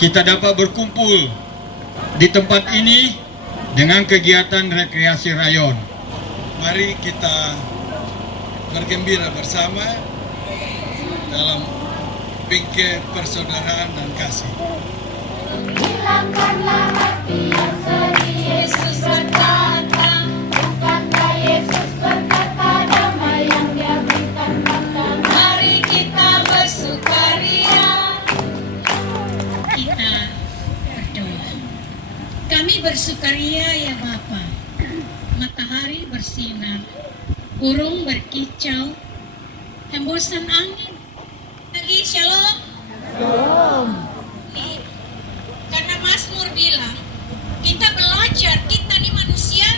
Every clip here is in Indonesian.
kita dapat berkumpul di tempat ini dengan kegiatan rekreasi rayon. Mari kita bergembira bersama dalam bingkai persaudaraan dan kasih. Hilangkanlah hati yang sedih, Yesus berkata, bukankah Yesus berkata damai yang Dia berikan kata. Mari kita bersukaria. Kita berdoa. Kami bersukaria ya Bapa. Matahari bersinar, burung berkicau, hembusan angin. Lagi shalom. Karena Mazmur bilang, kita belajar, kita nih manusia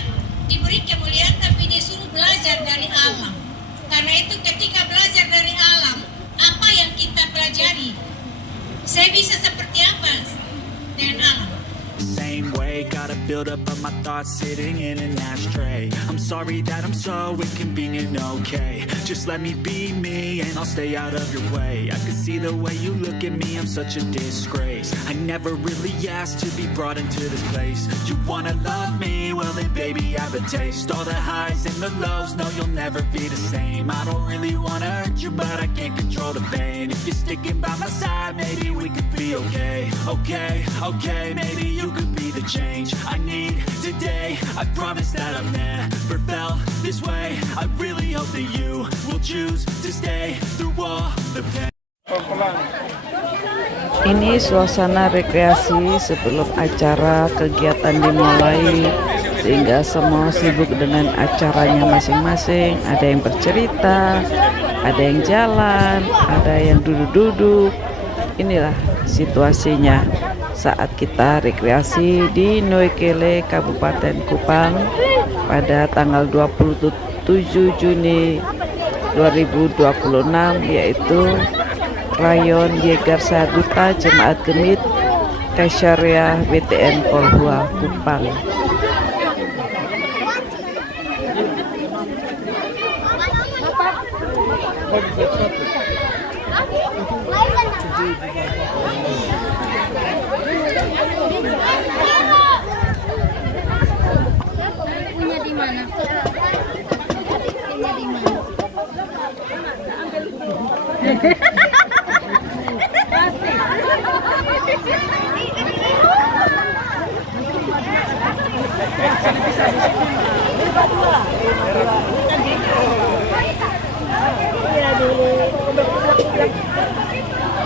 diberi kemuliaan tapi disuruh belajar dari alam. Karena itu ketika belajar dari alam, apa yang kita pelajari? Saya bisa seperti apa dengan alam? Same way, gotta build up of my thoughts sitting in an ashtray. I'm sorry that I'm so inconvenient, okay. Just let me be me and I'll stay out of your way. I can see the way you look at me, I'm such a disgrace. I never really asked to be brought into this place. You wanna love me? Well then baby I have a taste. All the highs and the lows, no you'll never be the same. I don't really wanna hurt you but I can't control the pain. If you're sticking by my side, maybe we could be okay. Okay, maybe you could be the change I need today. I promise that I've never felt this way. I really hope that you will choose to stay through all the pain. Ini suasana rekreasi sebelum acara kegiatan dimulai, sehingga semua sibuk dengan acaranya masing-masing. Ada yang bercerita, ada yang jalan, ada yang duduk-duduk. Inilah situasinya saat kita rekreasi di Noikele, Kabupaten Kupang pada tanggal 27 Juni 2026, yaitu Rayon Yegar Sahaduta Jemaat Gemit Kasyariah BTN Kolhua Kupang. Punya di mana? Punya di mana?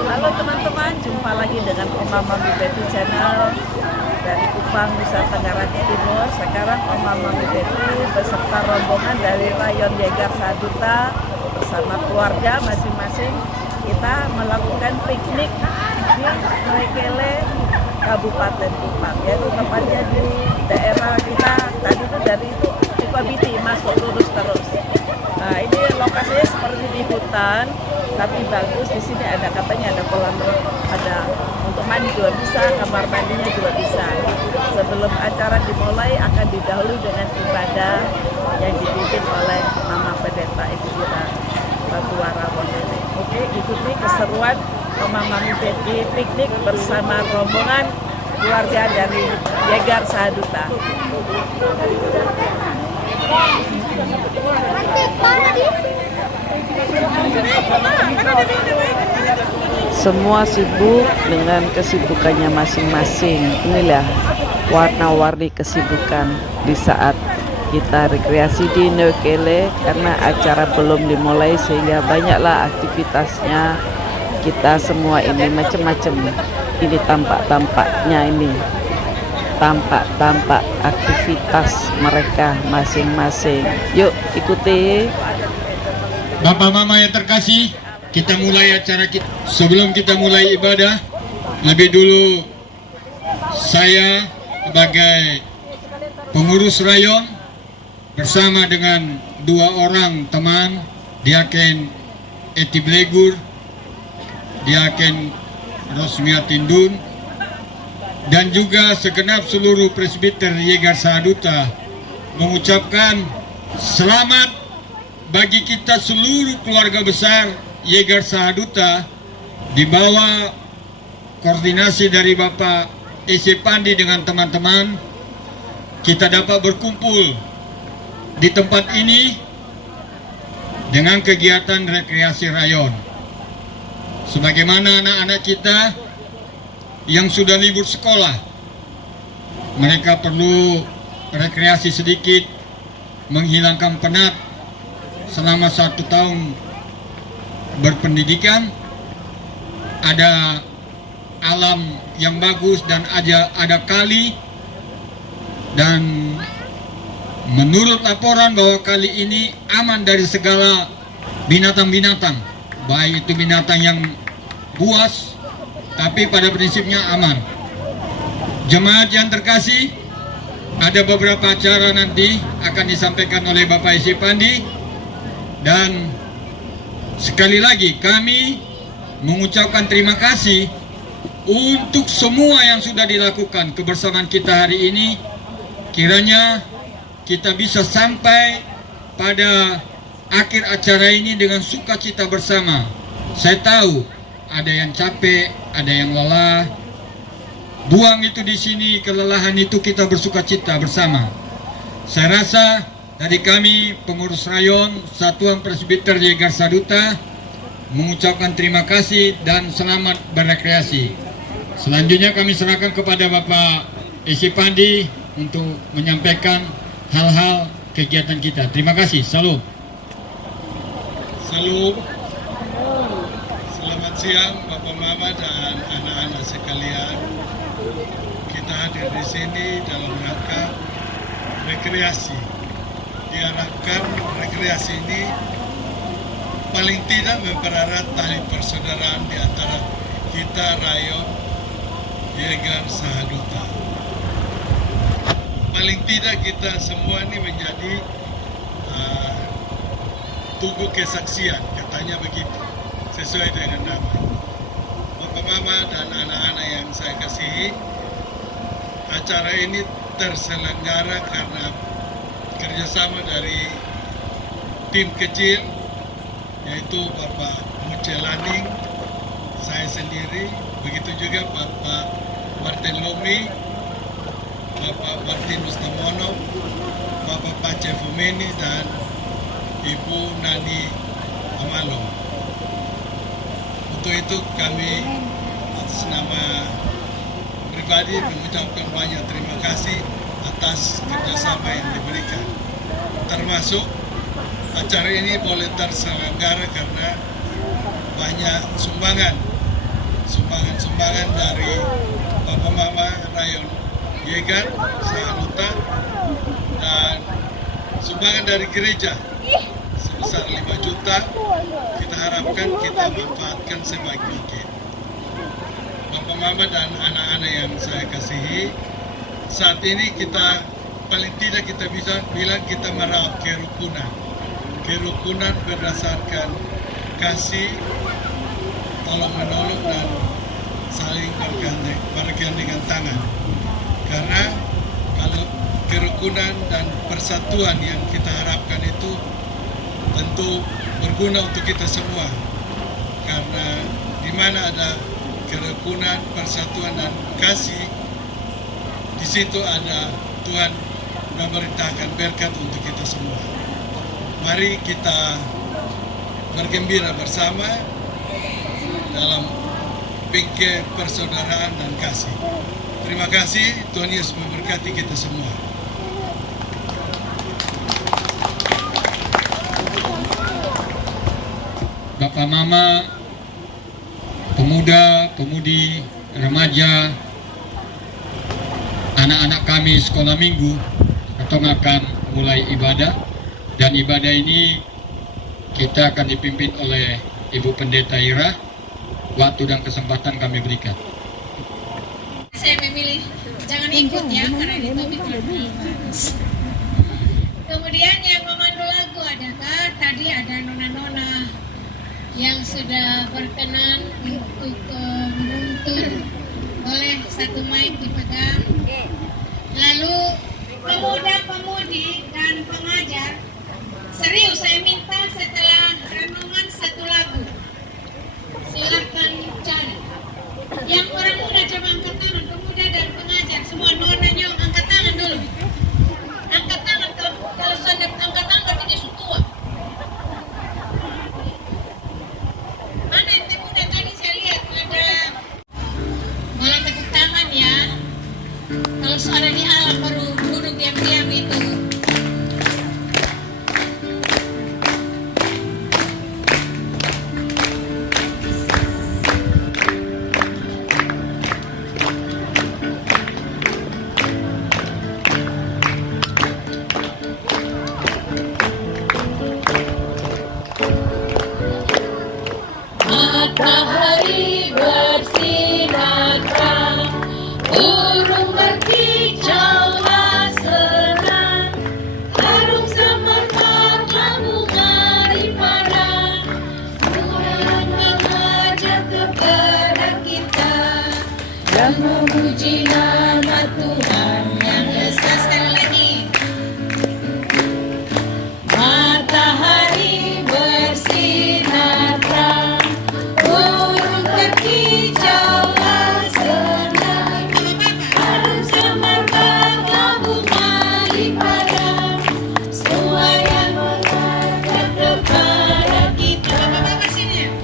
Halo teman-teman, jumpa lagi dengan Oma Mami Betty Channel dari Kupang, Nusa Tenggara Timur. Sekarang Oma Mami Betty beserta rombongan dari Rayon Yegar Sahaduta bersama keluarga masing-masing. Kita melakukan piknik di Noikele, Kabupaten Kupang, yaitu tepatnya di daerah kita tadi itu dari Sukabiti masuk lurus terus. Nah ini lokasinya seperti di hutan, tapi bagus. Di sini ada katanya ada kolam, ada untuk mandi juga bisa, kamar mandinya juga bisa. Sebelum acara dimulai akan didahului dengan ibadah yang dipimpin oleh Mama Pendeta Ibu kita Batuara Wondene. Oke, ikuti keseruan Mama Mami Betty piknik bersama rombongan keluarga dari Yegar Sahaduta. Semua sibuk dengan kesibukannya masing-masing. Inilah warna-warni kesibukan di saat kita rekreasi di Noikele, karena acara belum dimulai sehingga banyaklah aktivitasnya. Kita semua ini macam-macam. Ini tampak-tampaknya ini. Tampak-tampak aktivitas mereka masing-masing. Yuk ikuti. Bapak Mama yang terkasih, kita mulai acara kita. Sebelum kita mulai ibadah, lebih dulu saya sebagai pengurus rayon bersama dengan dua orang teman, Diaken Eti Blegur, Diaken Rosmiatindun, dan juga segenap seluruh presbiter Yegar Sahaduta mengucapkan selamat bagi kita seluruh keluarga besar Yegar Sahaduta di bawah koordinasi dari Bapak Isi Pandi dengan teman-teman, kita dapat berkumpul di tempat ini dengan kegiatan rekreasi rayon. Sebagaimana anak-anak kita yang sudah libur sekolah, mereka perlu rekreasi sedikit, menghilangkan penat selama 1 tahun berpendidikan. Ada alam yang bagus dan ada kali, dan menurut laporan bahwa kali ini aman dari segala binatang-binatang, baik itu binatang yang buas, tapi pada prinsipnya aman. Jemaat yang terkasih, ada beberapa acara nanti akan disampaikan oleh Bapak Isi Pandi, dan sekali lagi kami mengucapkan terima kasih untuk semua yang sudah dilakukan kebersamaan kita hari ini. Kiranya kita bisa sampai pada akhir acara ini dengan sukacita bersama. Saya tahu ada yang capek, ada yang lelah. Buang itu di sini, kelelahan itu kita bersukacita bersama. Saya rasa dari kami pengurus rayon Satuan Presbiter Jegar Saduta mengucapkan terima kasih dan selamat berrekreasi. Selanjutnya kami serahkan kepada Bapak Isi Pandi untuk menyampaikan hal-hal kegiatan kita. Terima kasih. Salam. Salam. Selamat siang Bapak Mama dan anak-anak sekalian. Kita hadir di sini dalam rangka rekreasi. Diharapkan rekreasi ini paling tidak mempererat tali persaudaraan di antara kita rayon Jegar Sahaduta. Paling tidak kita semua ini menjadi tugu kesaksian, katanya begitu, sesuai dengan nama. Bapak Mama dan anak-anak yang saya kasihi, acara ini terselenggara karena kerjasama dari tim kecil, yaitu Bapak Mucelaning, saya sendiri, begitu juga Bapak Martin Lomi, Bapak Martin Mustamono, Bapak Pace Fumeni, dan Ibu Nani Amalo. Untuk itu kami atas nama pribadi mengucapkan banyak terima kasih atas kerjasama yang diberikan. Termasuk acara ini boleh terselenggara karena banyak sumbangan dari Bapak Mama Rayon Jegar Sahaduta dan sumbangan dari gereja sebesar 5 juta. Kita harapkan kita manfaatkan sebaik mungkin. Bapak Mama dan anak-anak yang saya kasihi, saat ini kita paling tidak kita bisa bilang kita merawat kerukunan berdasarkan kasih, tolong menolong, dan saling bergandengan tangan. Karena kalau kerukunan dan persatuan yang kita harapkan itu tentu berguna untuk kita semua. Karena di mana ada kerukunan, persatuan, dan kasih, di situ ada Tuhan memerintahkan berkat untuk kita semua. Mari kita bergembira bersama dalam bingkai persaudaraan dan kasih. Terima kasih, Tuhan Yesus memberkati kita semua. Bapak Mama, pemuda, pemudi, remaja, anak-anak kami sekolah minggu atau akan mulai ibadah, dan ibadah ini kita akan dipimpin oleh Ibu Pendeta Ira. Waktu dan kesempatan kami berikan. Saya memilih jangan ikut ya, karena ini topik lebih bagus. Kemudian yang memandu lagu adalah tadi ada nona-nona yang sudah berkenan untuk menuntun oleh satu mic dipegang. Lalu pemuda-pemudi dan pengajar, serius saya minta setelah renungan satu lagu, silakan cari. Yang orang muda coba angkat tangan, pemuda dan pengajar. Semua nona-nyo angkat tangan dulu. Angkat tangan, kalau sudah angkat tangan berarti dia sudah tua. Mana yang muda tadi saya lihat ada. Boleh tepuk tangan ya. Kalau suara di alam baru duduk diam-diam itu. Matahari bersinar terang, burung berkicaulah senang, harum semerbaklah bunga ripana, semua yang mengajak kepada kita dan memuji nama Tuhan yang esa. Sekali lagi. Matahari bersinar terang, burung berkicaulah senang, harum semerbaklah bunga ripana, semua yang mengajak kepada kita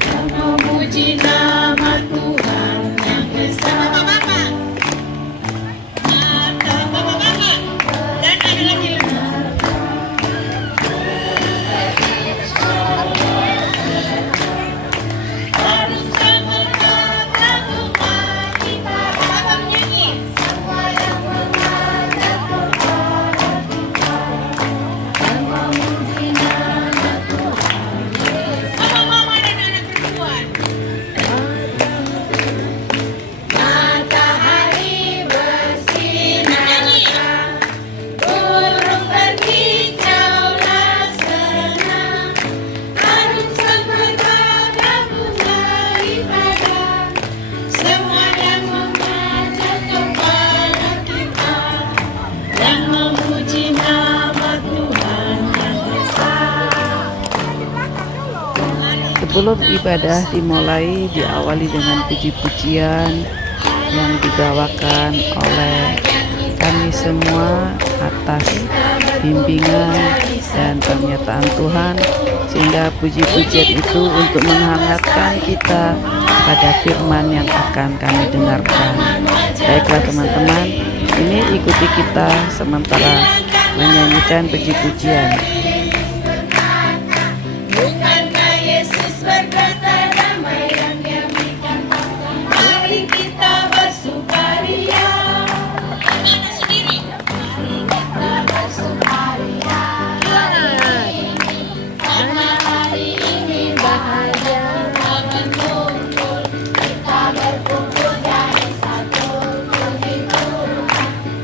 dan memuji nama Tuhan yang esa. Bapak-bapak, dan ada lagi. Harum semerbaklah bunga ripana. Bapak menyanyi. Semua yang mengajak kepada kita dan memuji nama Tuhan. Mama-mama dan anak perempuan. Matahari bersinar terang, burung berkicaulah senang, harum semerbaklah bunga ripana, semua yang mengajak kepada kita dan memuji nama Tuhan yang esa. Sebelum ibadah dimulai, diawali dengan puji-pujian yang dibawakan oleh kami semua atas bimbingan dan pernyataan Tuhan, sehingga puji-pujian itu untuk menghangatkan kita pada firman yang akan kami dengarkan. Baiklah teman-teman, ini ikuti kita sementara menyanyikan puji-pujian. Bukankah Yesus berkata damai yang Dia berikan? Mari kita bersukaria. Mana sendiri? Mari kita bersukaria hari ini, karena hari ini bahagia mengumpul. Kita berkumpul jadi satu.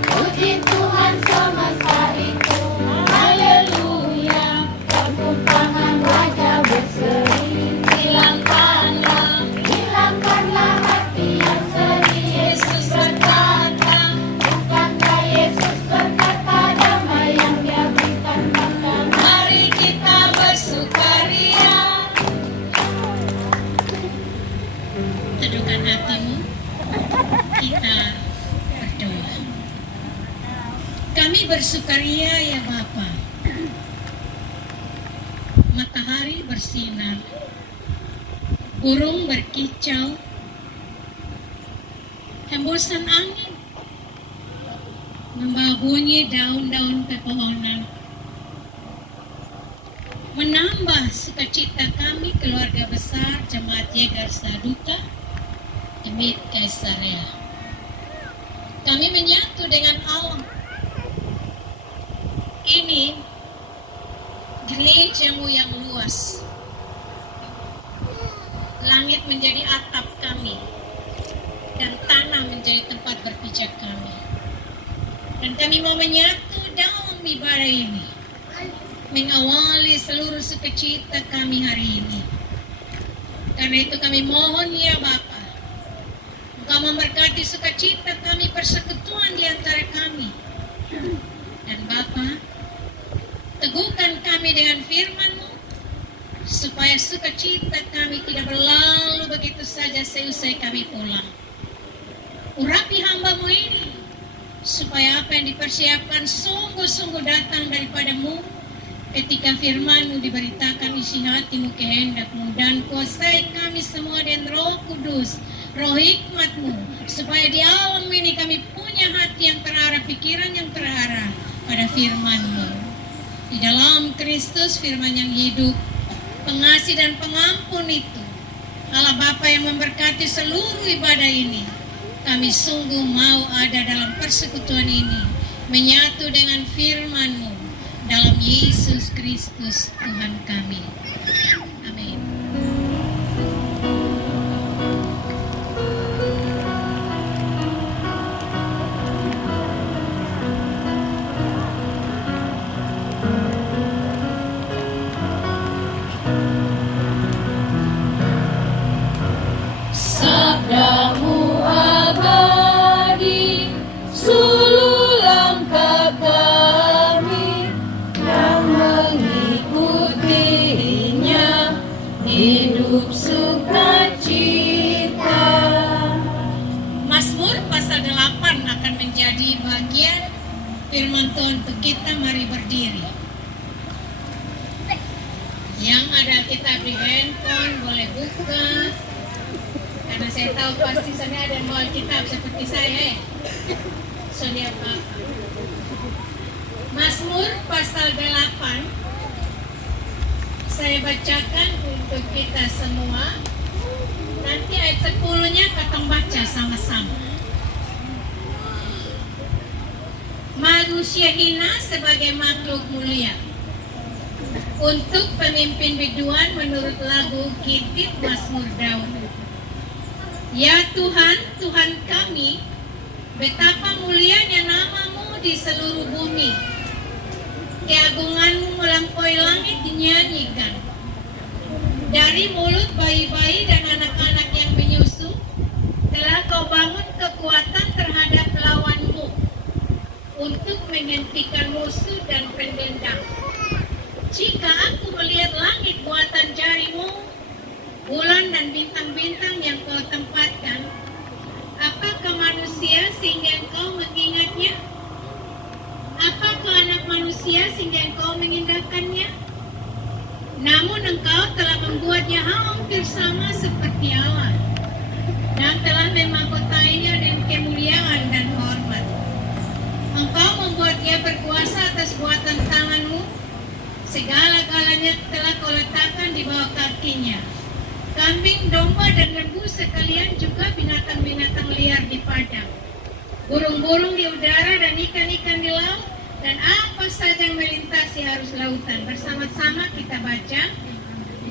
Puji Tuhan semesta itu. Haleluya. Perkumpulan wajah berseri. Hilangkanlah hati yang sedih. Yesus berkata, Bukankah Yesus berkata damai yang Dia berikan bahkan mari kita bersukaria. Teduhkan hatimu, kita berdoa. Kami bersukaria ya Bapa. Matahari bersinar, burung berkicau, hembusan angin membawa bunyi daun-daun pepohonan, menambah sukacita kami keluarga besar Jemaat Yegar Saduka Imit Kaisarea. Kami menyatu dengan alam. Ini gerejamu yang luas. Langit menjadi atap kami dan tanah menjadi tempat berpijak kami. Dan kami mau menyatu dalam ibadah ini, mengawali seluruh sukacita kami hari ini. Karena itu kami mohon ya Bapa, Engkau memberkati sukacita kami, persekutuan di antara kami. Dan Bapa, teguhkan kami dengan firman-Mu, supaya sukacita kami tidak berlalu begitu saja seusai kami pulang. urapi hamba-Mu ini, supaya apa yang dipersiapkan sungguh-sungguh datang daripadamu, ketika firman-Mu diberitakan isi hati-Mu, kehendak-Mu, dan kuasai kami semua dengan Roh Kudus, Roh hikmat-Mu, supaya di alam ini kami punya hati yang terarah, pikiran yang terarah pada firman-Mu. Di dalam Kristus, firman yang hidup, pengasih dan pengampun itu, Allah Bapa yang memberkati seluruh ibadah ini, kami sungguh mau ada dalam persekutuan ini, menyatu dengan firman-Mu, dalam Yesus Kristus Tuhan kami. Amin. Sabdamu abadi, suluh langkah kami yang mengikutinya, hidup sukacita. Mazmur pasal 8 akan menjadi bagian firman Tuhan untuk kita. Mari berdiri. Yang ada kitab di handphone boleh buka, karena saya tahu pasti sana ada yang bawa kitab seperti saya. So dia apa? Mazmur pasal 8 saya bacakan untuk kita semua. Nanti ayat 10-nya kita baca sama-sama. Manusia hina sebagai makhluk mulia, untuk pemimpin biduan menurut lagu Kitab Mazmur Daud. Ya Tuhan, Tuhan kami, betapa mulianya nama-Mu di seluruh bumi. Keagungan-Mu melampaui langit dinyanyikan. Dari mulut bayi-bayi dan anak-anak yang menyusu, telah Kau bangun kekuatan terhadap lawan-Mu, untuk menghentikan musuh dan pendendam. Jika aku melihat langit buatan jari-Mu, bulan dan bintang-bintang yang Kau tempatkan, apakah manusia sehingga Engkau mengingatnya? Apakah anak manusia sehingga Engkau mengindahkannya? Namun Engkau telah membuatnya hampir sama seperti Allah, dan telah memahkotainya dengan kemuliaan dan hormat. Engkau membuat dia berkuasa atas buatan tangan-Mu, segala-galanya telah Kau letakkan di bawah kakinya. Kambing, domba, dan lembu sekalian, juga binatang-binatang liar di padang, burung-burung di udara, dan ikan-ikan di laut, dan apa saja yang melintasi arus lautan. Bersama-sama kita baca.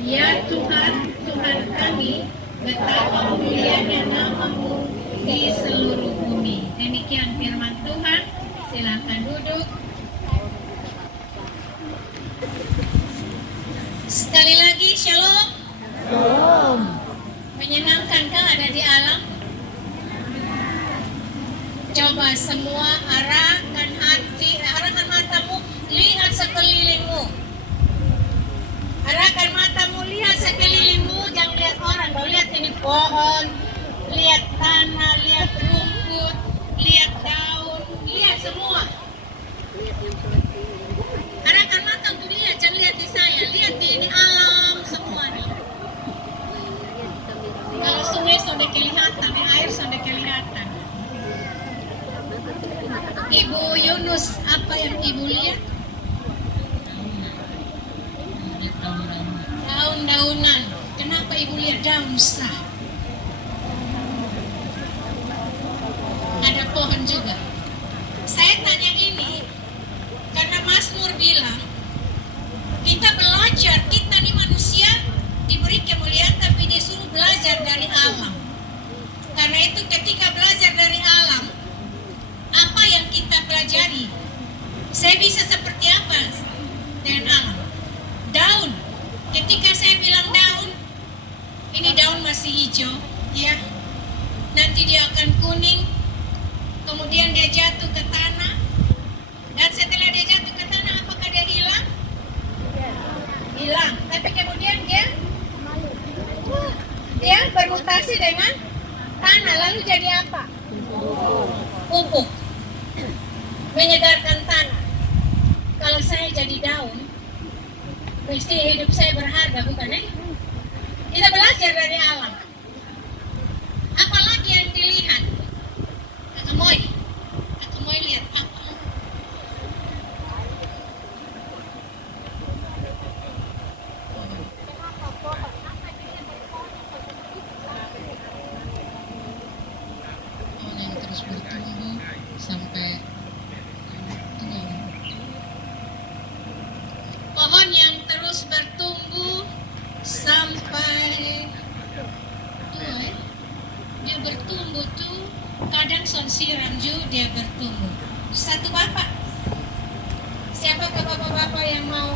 Ya Tuhan, Tuhan kami, betapa mulianya nama-Mu di seluruh bumi. Demikian firman Tuhan. Silakan duduk. Sekali lagi, shalom. Menyenangkankah ada di alam? Coba semua arahkan hati, arahkan matamu, lihat sekelilingmu. Arahkan matamu, lihat sekelilingmu, jangan lihat orang. Kau lihat ini pohon, lihat tanah, lihat rumput, lihat daun, lihat semua. Arahkan mata untuk lihat, jangan lihat di saya, lihat di ini alam semua nih. Kalau sungai sudah kelihatan, air sudah kelihatan. Ibu Yunus, apa yang Ibu lihat? Daun-daunan. Kenapa Ibu lihat daun sah? Ada pohon juga. Saya tanya ini karena Mazmur bilang kita belajar, kita nih manusia diberi kemuliaan tapi disuruh belajar dari alam. Karena itu ketika belajar dari alam, apa yang kita pelajari? Saya bisa seperti apa dengan alam? Daun. Ketika saya bilang daun, ini daun masih hijau, ya. Nanti dia akan kuning, kemudian dia jatuh ke tanah, dan setelah dia jatuh ke tanah, apakah dia hilang? Hilang. Tapi kemudian dia bermutasi dengan tanah, lalu jadi apa? pupuk, menyegarkan tanah. Kalau saya jadi daun, mesti hidup saya berharga, bukan ya? Kita belajar dari alam. Apalagi yang dilihat? Kakak Moy lihat apa? Oh, yang terus bertumbuh sampai tua. Pohon yang terus bertumbuh sampai tua, ya? Dia bertumbuh tuh kadang son siram juga dia bertumbuh. Satu bapak, siapakah bapak-bapak yang mau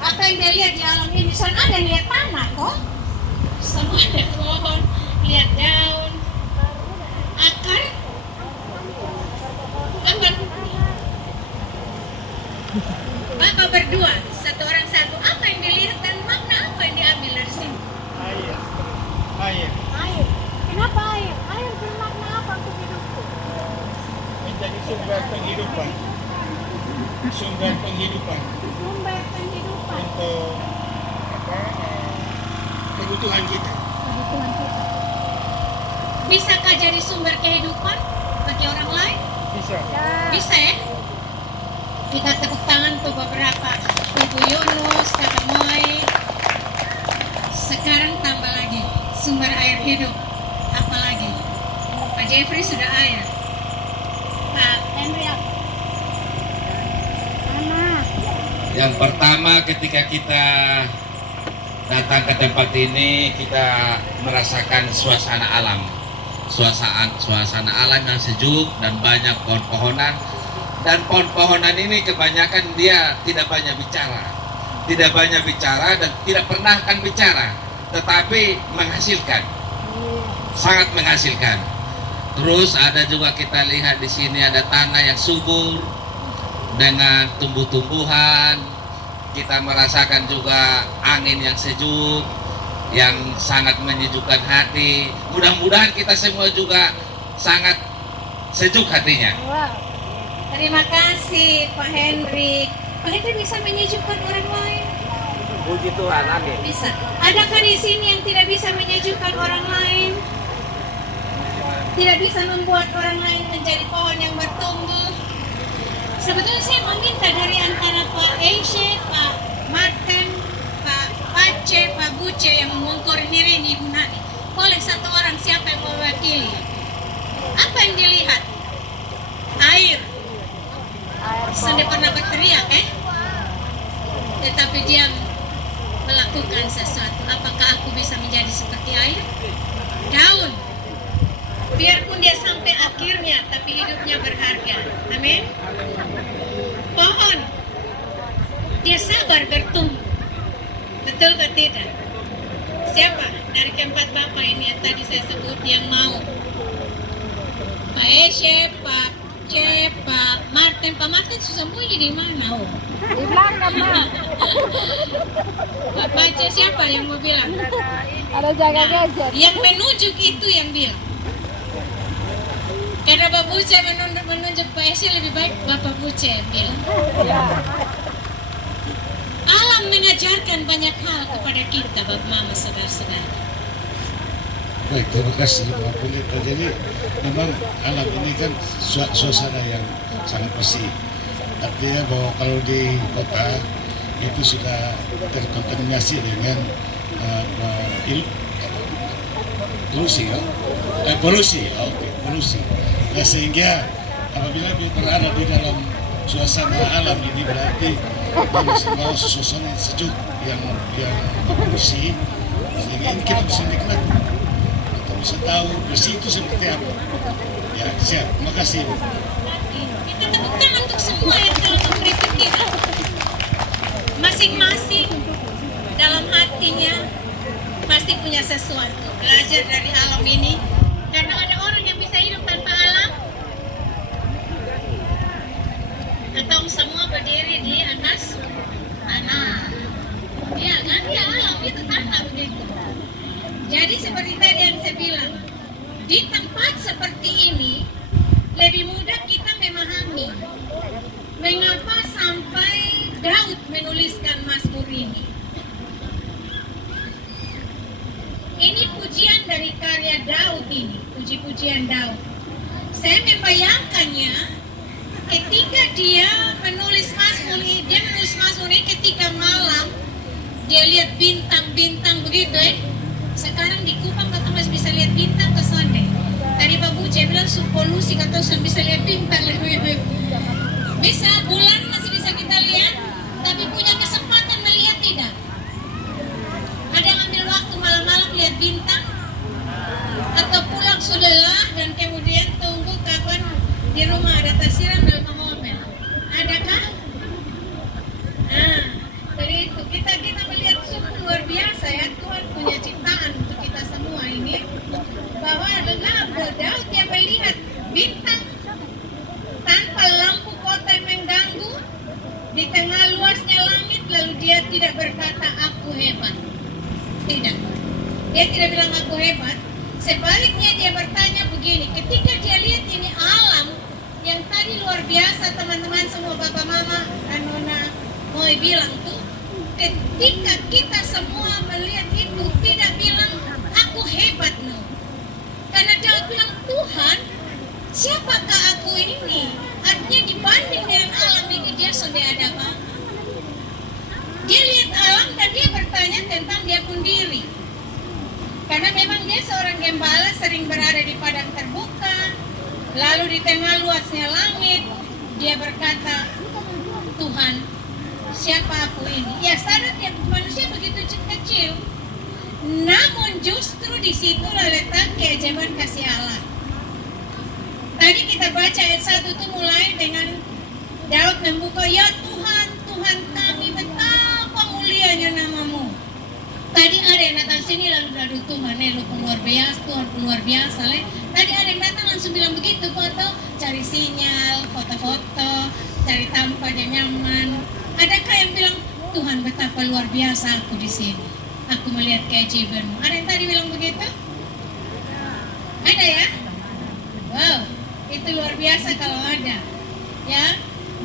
apa yang dia lihat di alam ini? Son ada yang lihat tanah kok, semua lihat pohon, lihat daun, akar, apa? Bapak berdua, satu orang satu, apa yang dilihat dan makna apa yang diambil dari sini? Air. Air. Kenapa air? Air bermakna apa untuk hidupku? Menjadi sumber penghidupan. Sumber penghidupan Sumber penghidupan. untuk kebutuhan kita. Kebutuhan kita. Bisakah jadi sumber kehidupan bagi orang lain? Bisa. Bisa ya? Kita tepuk tangan tuh beberapa. Ibu Yunus, Kakak Moy. Sekarang tambah lagi sumber air hidup. Apalagi Pak Jeffrey sudah air. Pak Henry apa? Tanah. Yang pertama ketika kita datang ke tempat ini, kita merasakan suasana alam. Suasana alam yang sejuk dan banyak pohon-pohonan. Dan pohon-pohonan ini kebanyakan dia tidak banyak bicara. Tidak banyak bicara dan tidak pernah akan bicara. Tetapi menghasilkan. Sangat menghasilkan. Terus ada juga kita lihat di sini ada tanah yang subur dengan tumbuh-tumbuhan. Kita merasakan juga angin yang sejuk, yang sangat menyejukkan hati. Mudah-mudahan kita semua juga sangat sejuk hatinya. Wow. Terima kasih Pak Henry. Pak Henry bisa menyejukkan orang lain? Puji Tuhan, amin. Bisa. Adakah di sini yang tidak bisa menyejukkan orang lain? Tidak bisa membuat orang lain menjadi pohon yang bertumbuh? Sebetulnya saya meminta dari antara Pak Eshe, Pak Martin, Pak Pace, Pak Buce yang mengkoordinir ini, Ibu Nani. Boleh satu orang siapa yang mewakili? Apa yang dilihat? Air. Sandi pernah berteriak, tetapi dia melakukan sesuatu. Apakah aku bisa menjadi seperti air? Daun. Biarpun dia sampai akhirnya, tapi hidupnya berharga. Amin. Pohon. Dia sabar bertumbuh. Betul atau tidak? Siapa dari keempat bapak ini yang tadi saya sebut yang mau? Pak Eshe, Pak C, Pak Martin. Pak Martin sembunyi di mana? Oh. Di belakang, Mak. Pak Pace siapa yang mau bilang? Ada jaga gadget. Yang menunjuk itu yang bilang. Karena Bapak Buce menunjuk Pak Eshe, lebih baik Bapak Buce yang bilang. Ya. Alam mengajarkan banyak hal kepada kita, Bapak Mama, saudara-saudara. Baik, terima kasih Pak Pendeta. Jadi memang alam ini kan suasana yang sangat bersih. Artinya bahwa kalau di kota itu sudah terkontaminasi dengan polusi, polusi. Ya, sehingga apabila dia berada di dalam suasana alam ini berarti dia bisa bawa suasana yang sejuk, yang bersih, sehingga ini kita bisa nikmati. Bisa tahu bersih itu seperti apa. Ya, siap. Terima kasih. Kita tepuk tangan untuk semua yang telah memberi pikiran. Masing-masing dalam hatinya pasti punya sesuatu. Belajar dari alam ini. Karena ada orang yang bisa hidup tanpa alam. Atau semua berdiri di atas tanah. Ya kan? Ya, alam itu tanah begitu. Jadi seperti tadi yang saya bilang, di tempat seperti ini lebih mudah kita memahami mengapa sampai Daud menuliskan Mazmur ini. Ini pujian dari karya Daud ini, puji-pujian Daud. Saya membayangkannya ketika dia menulis Mazmur ini, ketika malam dia lihat bintang-bintang begitu Sekarang di Kupang kata masih bisa lihat bintang ke sana. Tadi Pak Buce bilang polusi kata bisa lihat bintang lebih. Bisa bulan masih bisa kita lihat, tapi punya kesempatan melihat tidak? Ada yang ambil waktu malam-malam lihat bintang? Atau pulang sudah lelah dan kemudian tunggu kapan di rumah ada tersiram dalam mobil? Adakah? Nah, dari itu kita melihat sungguh luar biasa ya, Tuhan punya ciptaan untuk kita semua ini, bahwa adalah Daud yang melihat bintang tanpa lampu kota yang mengganggu di tengah luasnya langit, lalu dia tidak berkata aku hebat. Tidak, dia tidak bilang aku hebat. Sebaliknya dia bertanya begini, ketika dia lihat ini alam yang tadi luar biasa, teman-teman semua, bapak mama dan nona mau bilang tuh, ketika kita semua melihat itu tidak bilang aku hebat, no. Karena Daud bilang, Tuhan, siapakah aku ini? Artinya dibanding dengan alam ini dia sudah ada apa? Dia lihat alam dan dia bertanya tentang dia pun diri. Karena memang dia seorang gembala, sering berada di padang terbuka, lalu di tengah luasnya langit, dia berkata, Tuhan, siapa aku ini? Ya sadar dia manusia begitu kecil. Namun justru di situlah letak keajaiban kasih Allah. Tadi kita baca ayat 1 itu mulai dengan Daud membuka, ya Tuhan, Tuhan kami, betapa mulianya namamu. Tadi ada yang datang sini lalu Tuhan, lu luar biasa, Tuhan luar biasa. Tadi ada yang datang langsung bilang begitu, foto, cari sinyal, foto-foto, cari tempat yang nyaman. Adakah yang bilang, Tuhan betapa luar biasa aku di sini, aku melihat keajaibanmu? Ada yang tadi bilang begitu? Ada ya? Wow, itu luar biasa kalau ada. Ya,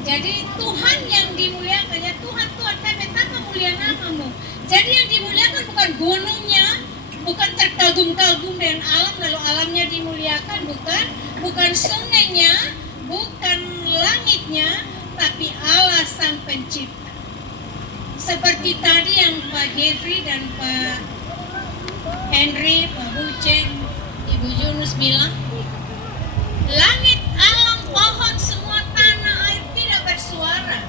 jadi Tuhan yang dimuliakan, ya Tuhan, kami betapa mulia namamu. Jadi yang dimuliakan bukan gunungnya, bukan terkagum-kagum dengan alam lalu alamnya dimuliakan, bukan sungainya, bukan langitnya, tapi Allah sang pencipta. Seperti tadi yang Pak Jeffrey dan Pak Henry, Pak Buceng, Ibu Yunus bilang, langit, alam, pohon, semua tanah, air tidak bersuara,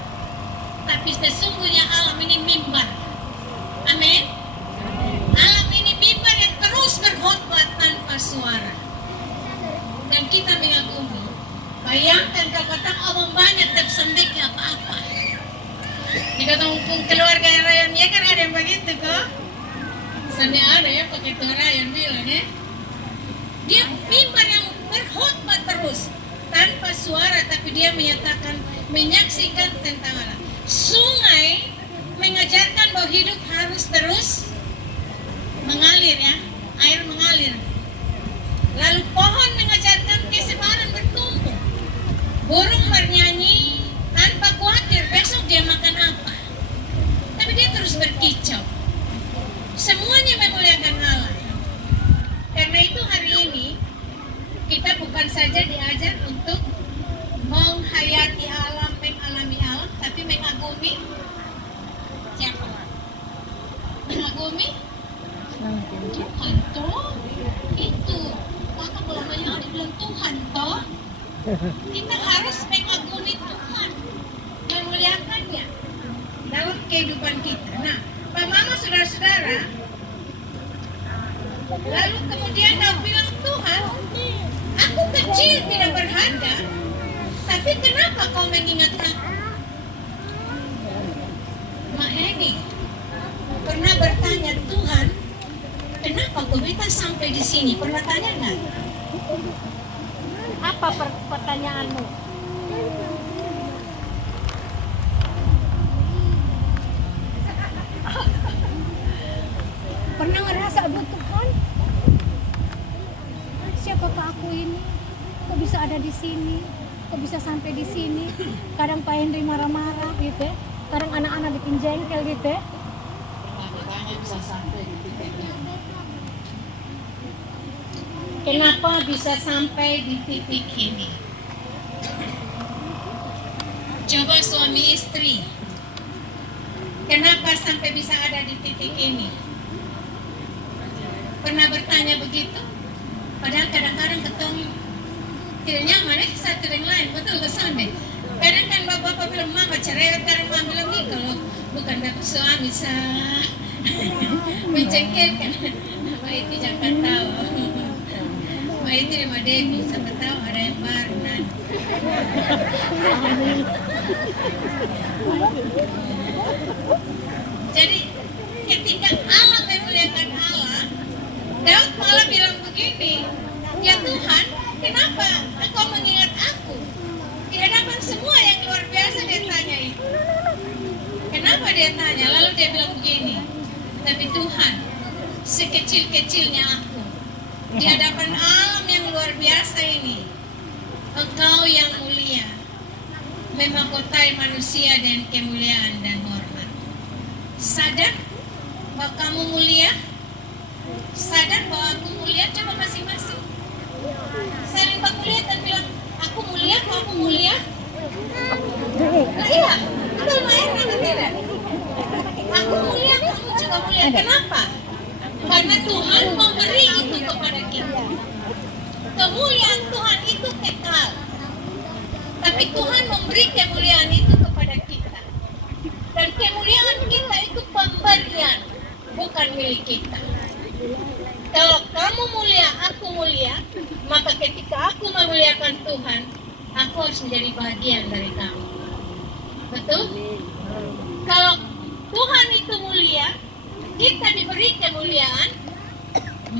tapi sesungguhnya alam ini mimbar. Amin. Alam ini mimbar yang terus berkhotbah tanpa suara. Dan kita mengagumi. Bayangkan kalau kata omong banyak tapi sendiri apa-apa. Dikata keluarga Rayon, ya kan ada yang begitu kok. Sandi ada ya pakai itu Rayon bilang ya. Dia mimbar yang berkhotbah terus tanpa suara, tapi dia menyatakan, menyaksikan tentang Allah. Sungai mengajarkan bahwa hidup harus terus mengalir ya, air mengalir. Lalu pohon mengajarkan kesebaran bertumbuh. Burung bernyanyi tanpa khawatir besok dia makan apa. Tapi dia terus berkicau. Semuanya memuliakan Allah. Karena itu hari ini kita bukan saja diajar untuk menghayati alam, mengalami alam, tapi mengagumi siapa? Mengagumi Tuhan toh. Itu maka namanya ada bilang Tuhan toh. Kita harus mengagumi Tuhan, memuliakannya dalam kehidupan kita. Nah, Pak Mama, saudara-saudara, lalu kemudian Daud bilang, Tuhan, aku kecil tidak berharga, tapi kenapa kau mengingat aku? Mak Heni pernah bertanya, Tuhan, kenapa kau kita sampai di sini? Pernah tanya nggak? Apa pertanyaanmu? Pernah ngerasa, aduh Tuhan, siapakah aku ini? Kok bisa ada di sini, kok bisa sampai di sini. Kadang Pak Henry marah-marah gitu ya. Kadang anak-anak bikin jengkel gitu ya. Kenapa bisa sampai di titik ini? Coba suami istri, kenapa sampai bisa ada di titik ini? Pernah bertanya begitu? Padahal kadang-kadang ketemu tidak nyaman satu dengan lain, betul kesannya. Kadang kan bapak-bapak bilang mama cerewet, kadang mama bilang nih kalau bukan dapat suami sah mencengkelkan. Mbak itu jangan tahu. Mbak itu sama Debbie, siapa tahu ada yang baru nanti. Jadi ketika Allah memuliakan Allah, Daud malah bilang begini, ya Tuhan, kenapa Engkau mengingat aku? Di hadapan semua yang luar biasa dia tanya itu. Kenapa dia tanya? Lalu dia bilang begini, tapi Tuhan, sekecil-kecilnya aku, di hadapan alam yang luar biasa ini, Engkau yang mulia, memahkotai manusia dengan kemuliaan dan hormat. Sadar bahwa kamu mulia? Sadar bahwa aku mulia? Coba masing-masing saling mulia dan bilang, aku mulia, kamu mulia? Nah, iya, betul main atau tidak? Aku mulia, kamu juga mulia. Kenapa? Karena Tuhan memberi itu kepada kita. Kemuliaan Tuhan itu kekal. Tapi Tuhan memberi kemuliaan itu kepada kita. Dan kemuliaan kita itu pemberian, bukan milik kita. Kalau kamu mulia, aku mulia, maka ketika aku memuliakan Tuhan, aku harus menjadi bagian dari kamu. Betul? Kalau Tuhan itu mulia, kita diberi kemuliaan,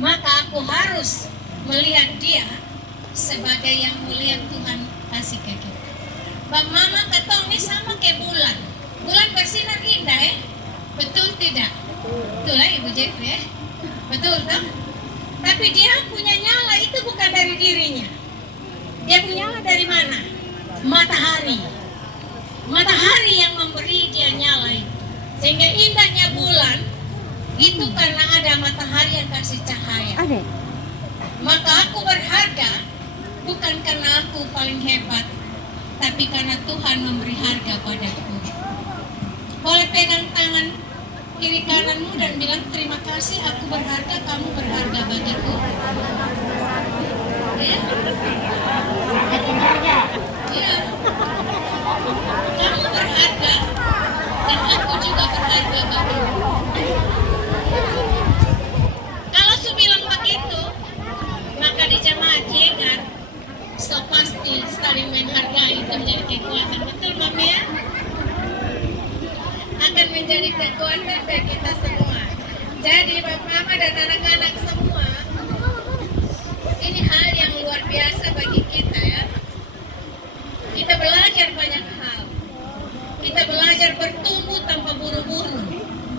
maka aku harus melihat dia sebagai yang mulia Tuhan kasih ke kita. Bang Mama ketong ini sama kayak bulan. Bulan bersinar indah ya? Betul tidak? Betul lah Ibu Jeffrey ya? Betul toh? Tapi dia punya nyala itu bukan dari dirinya. Dia punya nyala dari mana? Matahari. Matahari yang memberi dia nyala itu. Sehingga indahnya bulan itu karena ada matahari yang kasih cahaya. Maka aku berharga bukan karena aku paling hebat, tapi karena Tuhan memberi harga padaku. Boleh pegang tangan kiri kananmu dan bilang terima kasih, aku berharga, kamu berharga bagiku. Ya? Ya. Kamu berharga dan aku juga berharga bagimu. Kalau su bilang begitu, maka di jemaat Yegar so pasti saling menghargai itu menjadi kekuatan. Betul Mami ya? Akan menjadi kekuatan bagi kita semua. Jadi Bapak Mama dan anak-anak semua, ini hal yang luar biasa bagi kita ya. Kita belajar banyak hal. Kita belajar bertumbuh tanpa buru-buru.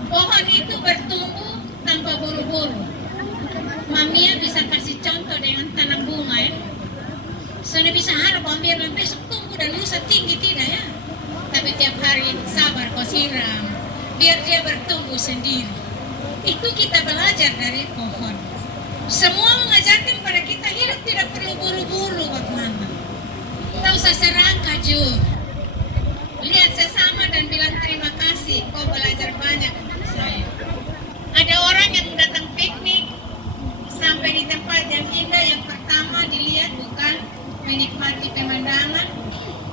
Pohon itu bertumbuh tanpa buru-buru. Mami bisa kasih contoh dengan tanam bunga ya. Soalnya bisa harap biar besok tumbuh dan lusa tinggi tidak ya. Tapi tiap hari sabar kau siram, biar dia bertumbuh sendiri. Itu kita belajar dari pohon. Semua mengajarkan pada kita hidup tidak perlu buru-buru Bapak Mama. Tak usah serakah Jur. Lihat sesama dan bilang terima kasih. Kau belajar banyak dari saya. Ada orang yang datang piknik sampai di tempat yang indah, yang pertama dilihat bukan menikmati pemandangan,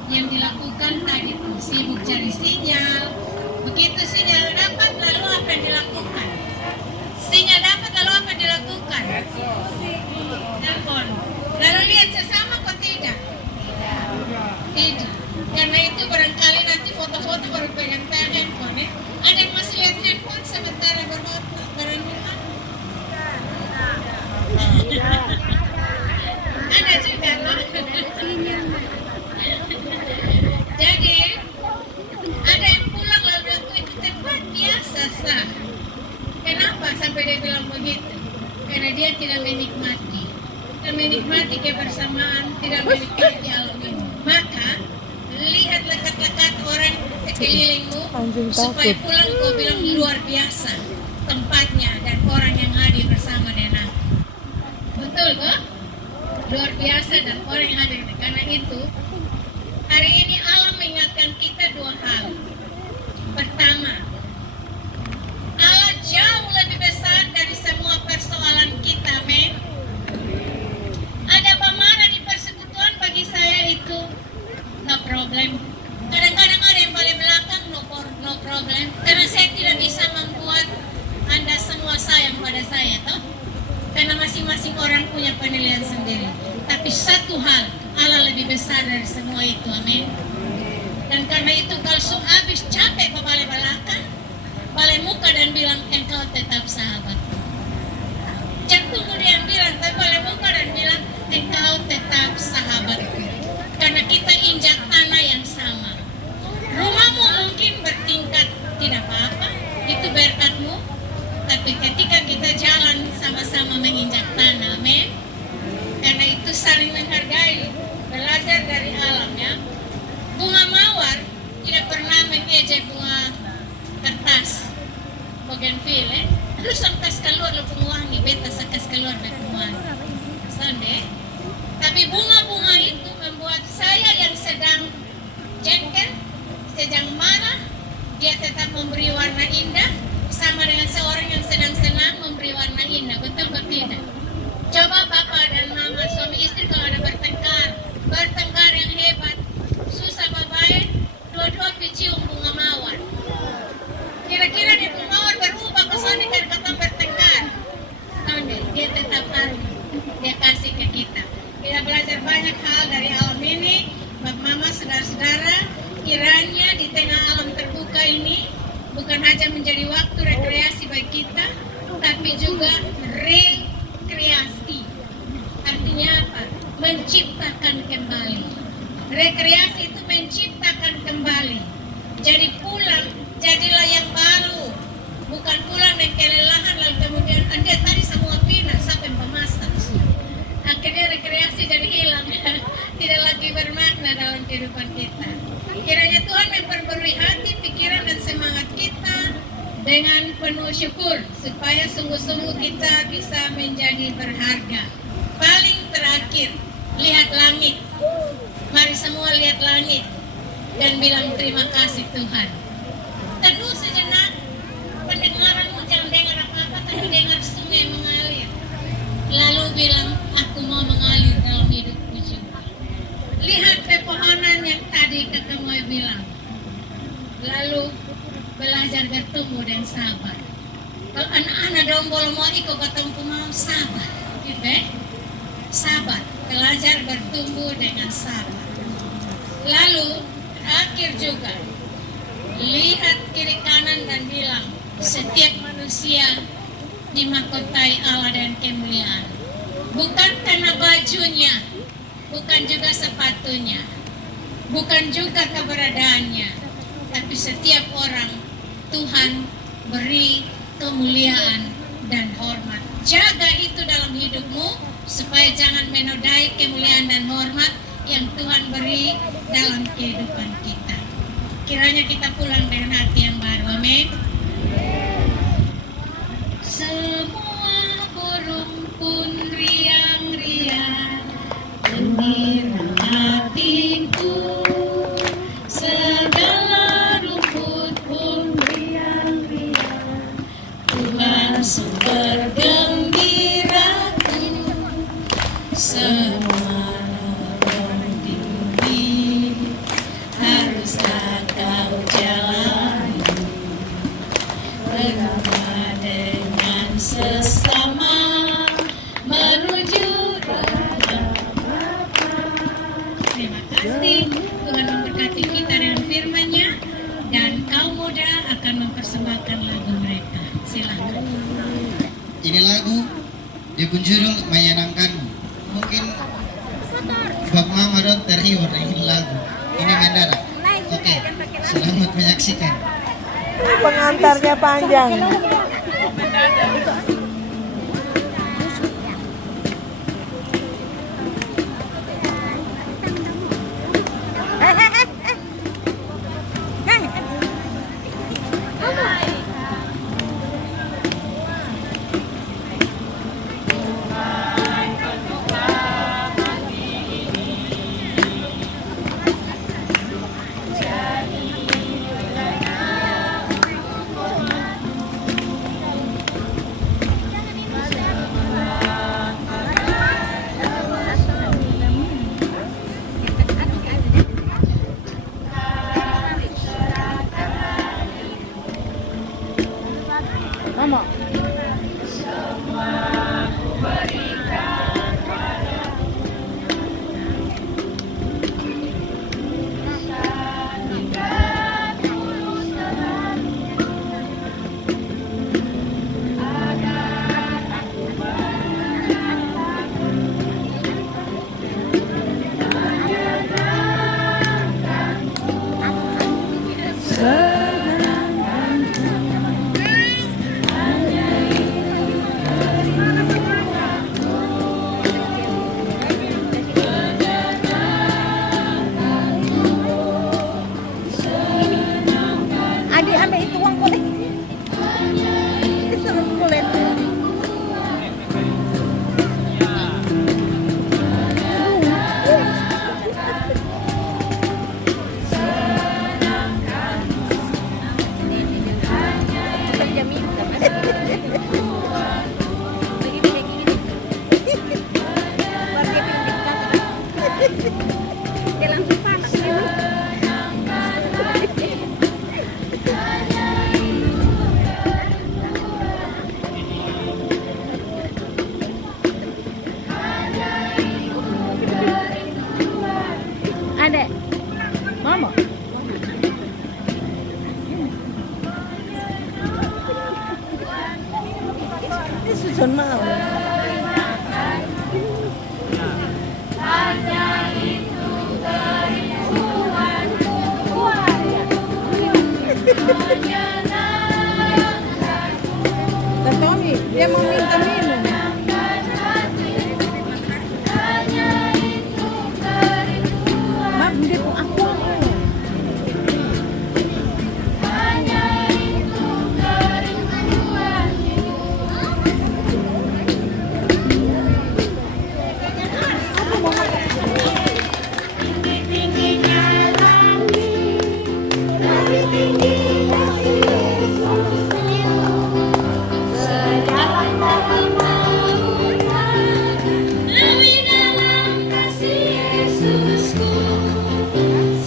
yang dilakukan tadi sibuk cari sinyal. Begitu sinyal dapat, lalu apa yang dilakukan? Sinyal dapat, lalu apa yang dilakukan? Telepon. Lalu lihat sesama kok tidak? Tidak. Karena itu barangkali nanti foto-foto baru pegang handphone ya. Ada yang masih lihat handphone sementara berfoto bareng-bareng? Ada juga loh. Jadi ada yang pulang lalu bilang itu tempat biasa sah. Kenapa sampai dia bilang begitu? Karena dia tidak menikmati. dan menikmati kebersamaan, tidak menikmati alam ini. Maka lihat lekat-lekat orang sekelilingmu supaya pulang kau bilang luar biasa tempatnya dan orang yang hadir bersama dengan aku. Betul kok? Luar biasa dan orang yang hadir. Karena itu hari ini alam mengingatkan kita dua hal. Pertama, Allah jauh lebih besar dari semua persoalan kita, men. Ada pemana di persekutuan bagi saya itu no problem. Kadang-kadang ada yang paling belakang no problem. Karena saya tidak bisa membuat Anda semua sayang pada saya, toh. Karena masing-masing orang punya penilaian sendiri. Tapi satu hal, Allah lebih besar dari semua itu, amin. Dan karena itu kalau habis capek ke balik belakang, balik muka dan bilang engkau tetap sahabat. Jangan tunggu dia bilang, tapi balik muka dan bilang engkau tetap sahabat. Karena kita injak tanah yang sama. Rumahmu mungkin bertingkat, tidak apa-apa, itu berkatmu. Tapi ketika kita jalan sama-sama menginjak tanah, amin. Karena itu saling menghargai, belajar dari alam, ya. Bunga mawar tidak pernah mengejek bunga kertas, bougainville. Lu samkas keluar lu penguangi, beta sakas keluar dari penguangi. Sonde. Tapi bunga-bunga itu membuat saya yang sedang jengkel, sedang marah, dia tetap memberi warna indah, sama dengan seorang yang sedang senang memberi warna indah. Betul atau tidak? Coba bapak dan mama, suami istri kalau ada bertengkar yang hebat, susah babae, dua-dua picium bunga mawar. Kira-kira di bunga mawar berubah ke sana karena kata bertengkar. Sonde, dia tetap harum, dia kasih ke kita. Kita belajar banyak hal dari alam ini, bapak mama, saudara-saudara. Kiranya di tengah alam terbuka ini bukan hanya menjadi waktu rekreasi bagi kita, tapi juga rekreasi. Artinya apa? Menciptakan kembali. Rekreasi itu menciptakan kembali. Jadi pulang, jadilah yang baru. Bukan pulang dan kelelahan lalu kemudian Anda tadi semua pindah sampai pemasak. Akhirnya rekreasi jadi hilang. Tidak lagi bermakna dalam kehidupan kita. Kiranya Tuhan memperbarui hati, pikiran dan semangat kita dengan penuh syukur supaya sungguh-sungguh kita bisa menjadi berharga. Paling terakhir, lihat langit. Mari semua lihat langit dan bilang terima kasih Tuhan. Teduh sejenak, pendengaranmu jangan dengar apa-apa, tapi dengar sungai mengalir. Lalu bilang, aku mau mengalir dalam hidupku juga. Lihat pepohonan yang tadi ketemu bilang. Lalu belajar bertumbuh dan sabar. Kalau anak-anak dong boleh mau ikut ketemu mau sabar, gitu. Sabar, belajar bertumbuh dengan sabar. Lalu terakhir juga, lihat kiri kanan dan bilang, setiap manusia dimahkotai Allah dan kemuliaan. Bukan karena bajunya, bukan juga sepatunya, bukan juga keberadaannya, tapi setiap orang Tuhan beri kemuliaan dan hormat. Jaga itu dalam hidupmu supaya jangan menodai kemuliaan dan hormat yang Tuhan beri dalam kehidupan kita. Kiranya kita pulang dengan hati yang baru. Amin. Semua burung pun riang-riang, gembira hatiku. Segala rumput pun riang-riang, Tuhan sumber gembiraku. Semua lorong tinggi haruslah kau jalani, bersama dengan sesama menuju raja Bapa. Terima kasih. Tuhan memberkati kita dengan firman-Nya, dan kaum muda akan mempersembahkan lagu mereka. Silakan. Ini lagu di Kunjurul menyenangkanmu. Mungkin Bapak Mama Don terhibur dengan lagu ini mendadak. Oke, selamat menyaksikan. Pengantarnya panjang. Mama. Ini susun mau. Dan Tommy, dia mau minta minum. Mak, dia pun aku.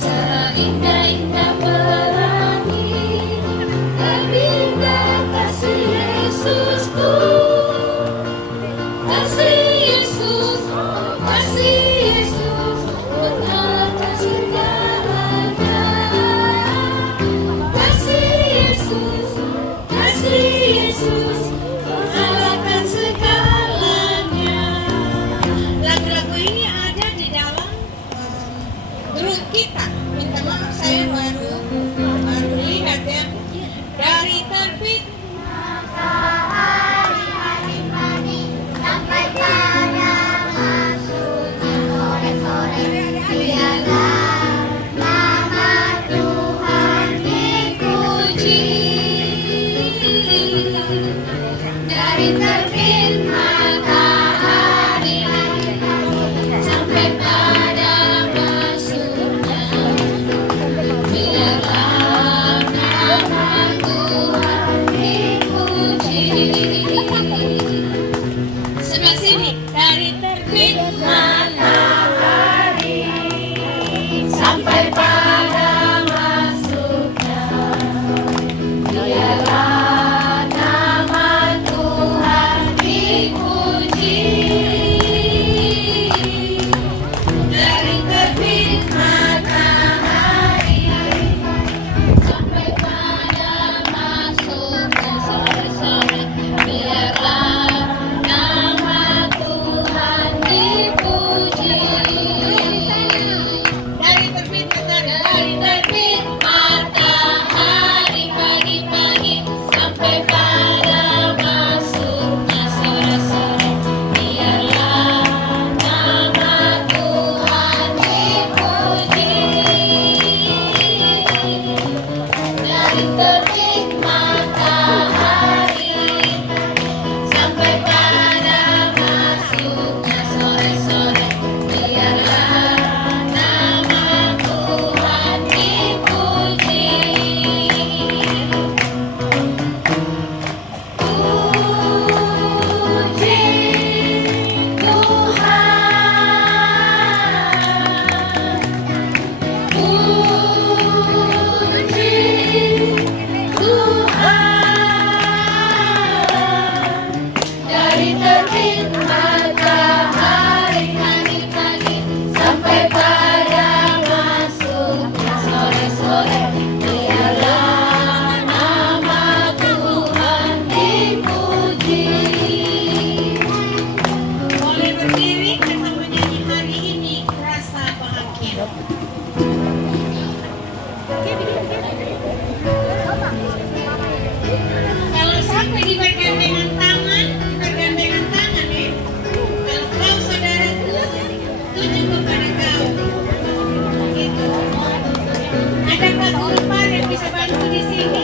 Seindah-indah pelangi, terindah kasih Yesusku. Kasih Yesus, mengalahkan segalanya. Kasih Yesus, mengalahkan segalanya. Lagu-lagu ini ada di dalam grup kita. Minta maaf saya baru lihat ya. Dari terbit Matahari pagi sampai pada masuknya sore-sore, biarlah nama Tuhan dipuji. Dari terbit matahari sampai pada masuknya, biarlah nama Tuhan dipuji. sebelah sini. Dari terbit Matahari sampai pada masuknya, biarlah nama Tuhan dipuji. Dari terbit matahari sampai pada masuknya sore-sore, biarlah nama Tuhan dipuji. dari terbit matahari. Dari terbit matahari pagi-pagi sampai pada masuknya sore-sore, biarlah nama Tuhan dipuji. Dari terbit matahari sampai pada masuknya sore-sore, biarlah nama Tuhan dipuji. Dari terbit matahari pagi-pagi sampai pada masuknya sore-sore, biarlah nama Tuhan dipuji. Boleh berdiri kita menyanyi hari ini rasa bahagia. Kalau sampai dibergandengan tangan ya. Kalau kau saudaraku, tunjuk kepada kau. Gitu. Ada Pak Gulpar yang bisa bantu di sini.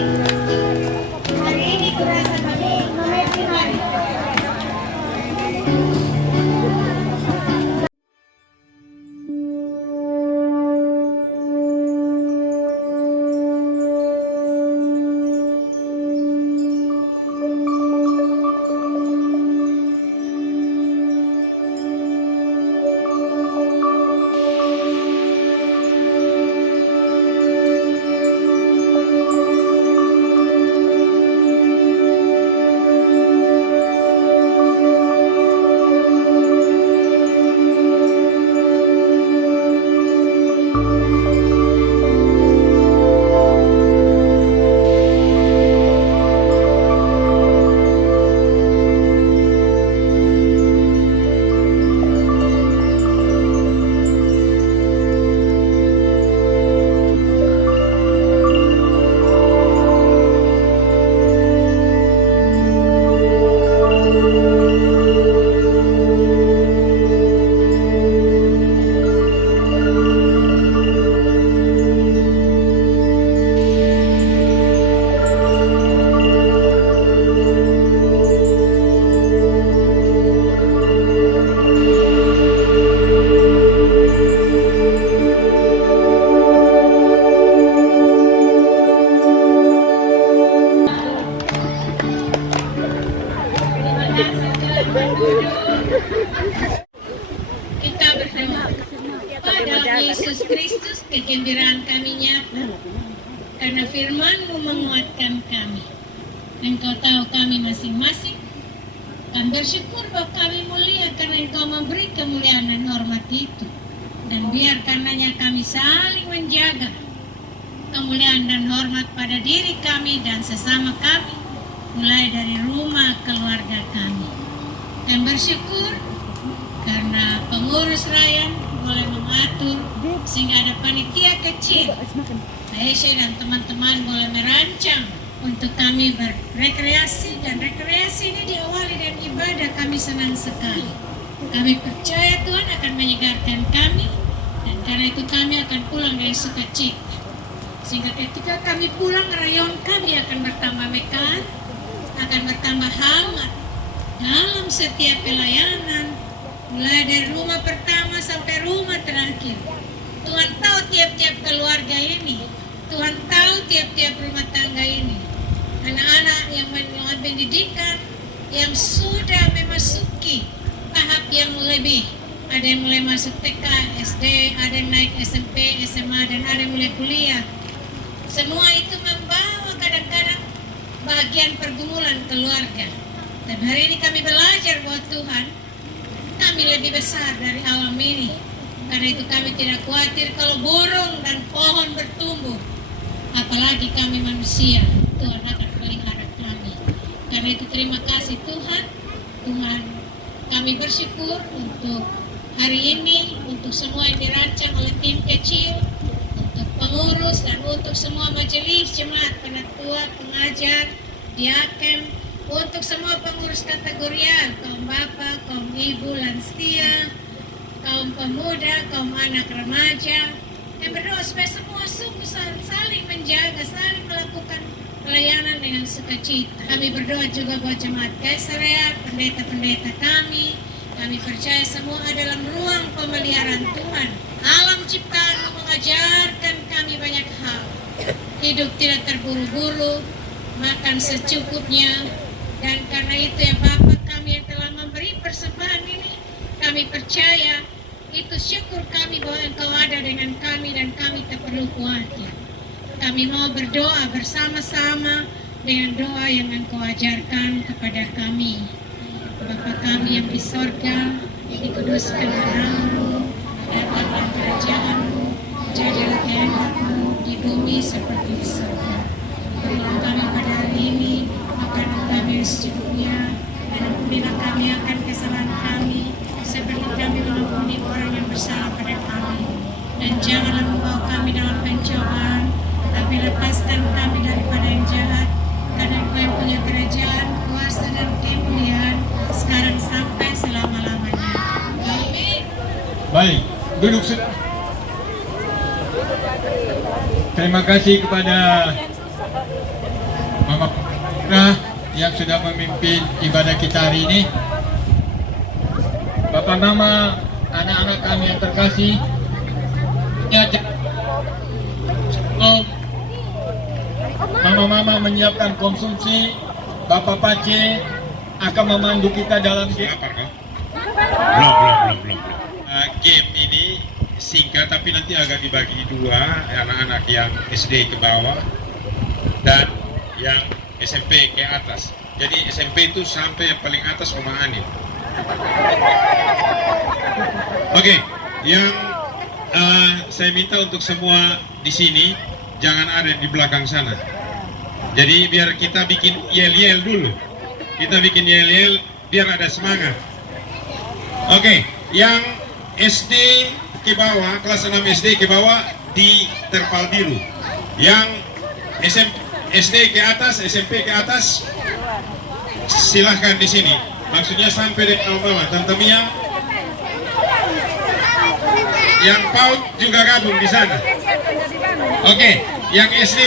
Hari ini kurasa bahagia. Mari. kegembiraan kami nyata, karena firman-Mu menguatkan kami. Engkau tahu kami masing-masing. Kami bersyukur bahwa kami mulia karena Engkau memberi kemuliaan dan hormat itu. Dan biar karenanya kami saling menjaga kemuliaan dan hormat pada diri kami dan sesama kami, mulai dari rumah keluarga kami. Dan bersyukur karena pengurus Ryan boleh mengatur sehingga ada panitia kecil. Aisyah dan teman-teman boleh merancang untuk kami berrekreasi, dan rekreasi ini diawali dengan ibadah. Kami senang sekali. Kami percaya Tuhan akan menyegarkan kami, dan karena itu kami akan pulang dari sukacita. Sehingga ketika kami pulang, rayon kami akan bertambah mekar, akan bertambah hangat dalam setiap pelayanan, mulai dari rumah pertama sampai rumah terakhir. Tuhan tahu tiap-tiap keluarga ini, Tuhan tahu tiap-tiap rumah tangga ini. Anak-anak yang mendapat pendidikan, yang sudah memasuki tahap yang lebih. Ada yang mulai masuk TK, SD, ada yang naik SMP, SMA, dan ada yang mulai kuliah. Semua itu membawa kadang-kadang bagian pergumulan keluarga. Dan hari ini kami belajar bahwa Tuhan, kami lebih besar dari alam ini. Karena itu kami tidak khawatir kalau burung dan pohon bertumbuh. Apalagi kami manusia, Tuhan akan pelihara kami. Karena itu terima kasih Tuhan. Tuhan, kami bersyukur untuk hari ini, untuk semua yang dirancang oleh tim kecil, untuk pengurus dan untuk semua majelis jemaat, penatua, pengajar, diaken, untuk semua pengurus kategorial, kaum bapak, kaum ibu, lansia, kaum pemuda, kaum anak remaja, dan berdoa supaya semua sungguh saling menjaga, saling melakukan pelayanan dengan sukacita. Kami berdoa juga buat jemaat Kaisariat, pendeta-pendeta kami. Kami percaya semua adalah ruang pemeliharaan Tuhan. Alam ciptaan mengajarkan kami banyak hal. Hidup tidak terburu-buru, makan secukupnya. Dan karena itu ya Bapa kami yang telah memberi persembahan ini, kami percaya itu syukur kami bahwa Engkau ada dengan kami dan kami tak perlu khawatir. Kami mau berdoa bersama-sama dengan doa yang Engkau ajarkan kepada kami. Bapa kami yang di sorga, dikuduskan namamu, datanglah kerajaan-Mu, jadilah kehendak-Mu di bumi seperti di sorga. Berilah kami pada hari ini makanan kami yang secukupnya, dan ampunilah kami akan kesalahan kami, seperti kami mengampuni orang yang bersalah pada kami. Dan janganlah membawa kami dalam pencobaan, tapi lepaskan kami daripada yang jahat, karena Engkau yang punya kerajaan, kuasa dan kemuliaan, sekarang sampai selama-lamanya. Amin. Baik, duduk sudah. Terima kasih kepada Mama Putra yang sudah memimpin ibadah kita hari ini. Bapak Mama, anak-anak kami yang terkasih, Mama-mama menyiapkan konsumsi, Bapak Pace akan memandu kita dalam Belum. Game ini singkat tapi nanti agak dibagi dua, anak-anak yang SD ke bawah dan yang SMP ke atas. Jadi SMP itu sampai yang paling atas Oma Ani. Oke, yang saya minta untuk semua di sini jangan ada di belakang sana. Jadi biar kita bikin yel-yel dulu. Kita bikin yel-yel biar ada semangat. Oke, yang SD ke bawah, kelas 6 SD ke bawah di terpal biru. Yang SD ke atas, SMP ke atas, silahkan di sini. Maksudnya sampai dengan bawah. Tante Mia, yang PAUD juga gabung di sana. Oke, yang SD,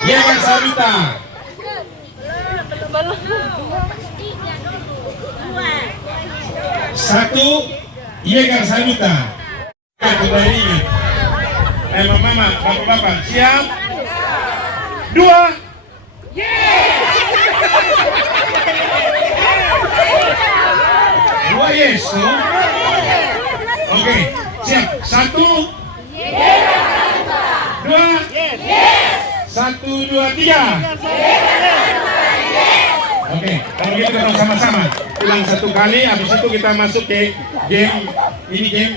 Yegar Saluta. Satu, Yegar Saluta. Kembali ingat. Mama, bapak-bapak, siap? Dua. Dua yes, no? Oke, siap. Satu, 1, 2, 3. Oke, kalau gitu kita sama-sama ulang satu kali, habis itu kita masuk ke game. Ini game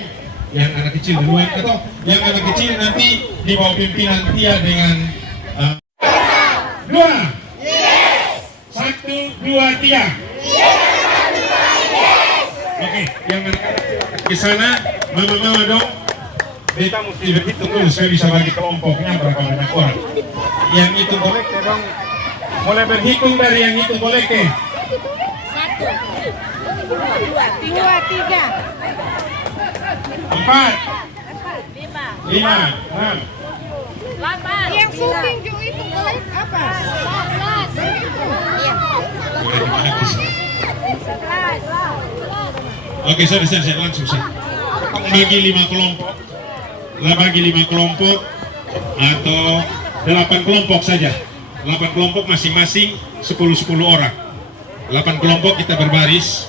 yang anak kecil duluan, atau yang anak kecil nanti di bawah pimpinan Tia dengan 2. 1, 2, 3. Oke, yang anak-anak ke sana, mama-mama dong. Kita mesti berhitung dulu, saya bisa bagi kelompoknya berapa banyak orang. Yang itu boleh dong. Mulai berhitung dari yang itu boleh ke 1, 2, 3, 4, 5, 6. yang syuting juga itu boleh apa? 11. Oke, saya langsung saya. Bagi 5 kelompok. Bagi 5 kelompok atau 8 kelompok saja. 8 kelompok masing-masing 10 orang. 8 kelompok kita berbaris.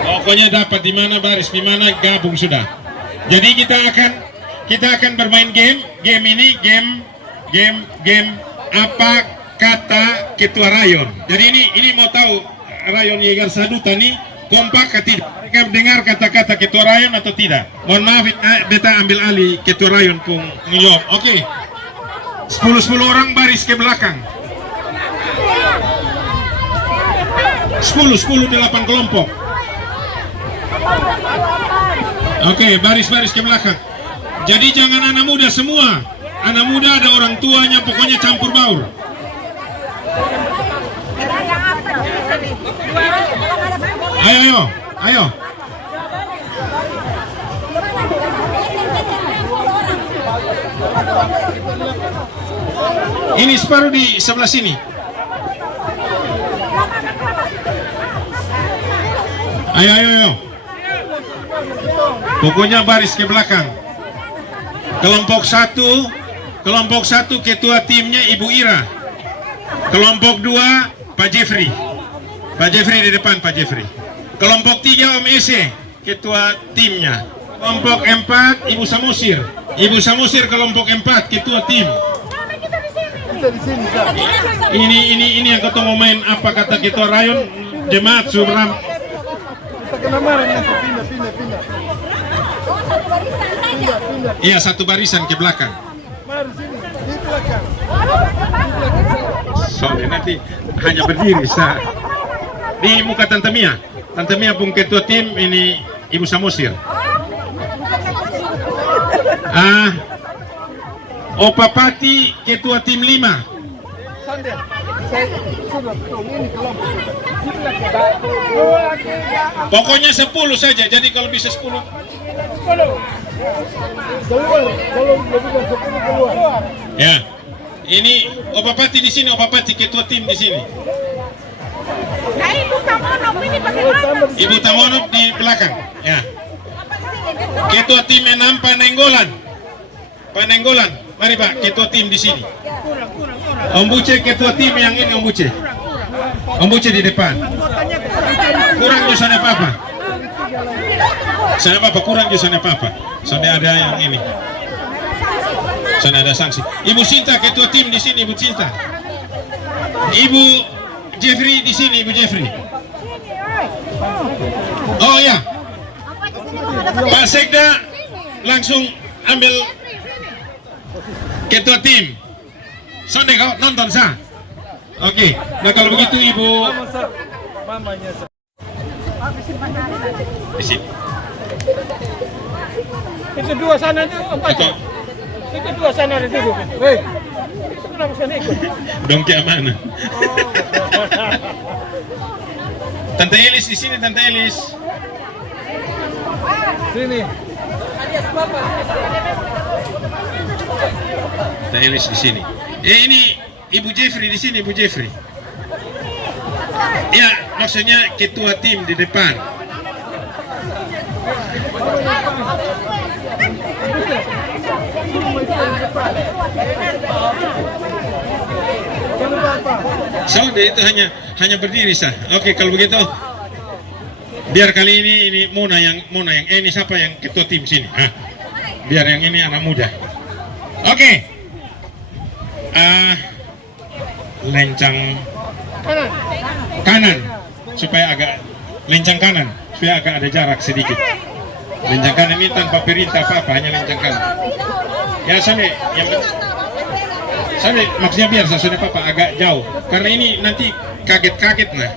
Pokoknya dapat di mana baris, di mana gabung sudah. Jadi kita akan bermain game. Game ini game apa kata ketua rayon. Jadi ini mau tahu rayon Yegar Saduta nih kompak atau tidak? Mereka dengar kata-kata ketua rayon atau tidak? Mohon maaf, beta ambil alih ketua rayon pun ngejawab. Oke. 10 orang baris ke belakang. 10 8 kelompok. Oke, baris-baris ke belakang. Jadi jangan anak muda semua. Anak muda ada orang tuanya, pokoknya campur baur. Ayo. Ini separuh di sebelah sini. Ayo. Pokoknya baris ke belakang. Kelompok 1 ketua timnya Ibu Ira. Kelompok 2 Pak Jeffrey. Pak Jeffrey di depan, Pak Jeffrey. Kelompok 3 Om Ese, ketua timnya. Kelompok 4 Ibu Samosir. Ibu Samosir kelompok 4 ketua tim. Ini yang ketemu main apa kata ketua rayon jemaat Subram. Iya, satu barisan ke belakang. Soalnya nanti hanya berdiri di muka Tante Mia. Tante Mia pun ketua tim, ini Ibu Samosir. Opa Pati ketua tim 5. Pokoknya 10 saja. Jadi kalau bisa 10. Ya. Ini Opa Pati di sini, Opa Pati ketua tim di sini. Ibu Tamonop di belakang. Ya. Ketua tim 6 Panenggolan. Mari Pak, ketua tim di sini. Om Buce ketua tim yang ini, Om Buce. Om Buce di depan. Kurang jurusan apa-apa. Kurang jurusan apa-apa. Soalnya ada yang ini. Soalnya ada sanksi. Ibu Sinta ketua tim di sini, Ibu Sinta. Ibu Jeffrey di sini, Ibu Jeffrey. Oh ya. Pak Sekda langsung ambil ketua tim. Sonde kau nonton sah. Oke. Nah kalau begitu Ibu di sini. Itu dua sana itu empat. Itu dua sana di situ. Hei. Itu kenapa sana ikut? Dongki mana? Tante Elis di sini, Tante Elis. Sini. Tante Elis di sini. Ini Ibu Jeffrey di sini, Ibu Jeffrey. Ya, maksudnya ketua tim di depan. So, itu hanya berdiri sah. Oke, kalau begitu biar kali ini Mona yang ini siapa yang ketua tim sini? Biar yang ini anak muda. Oke. lencang kanan supaya agak lencang kanan supaya agak ada jarak sedikit. Lencang kanan ini tanpa perintah apa-apa, hanya lencang kanan. Ya Sone, yang Sone maksudnya biasa Sone Papa agak jauh karena ini nanti kaget-kaget nah.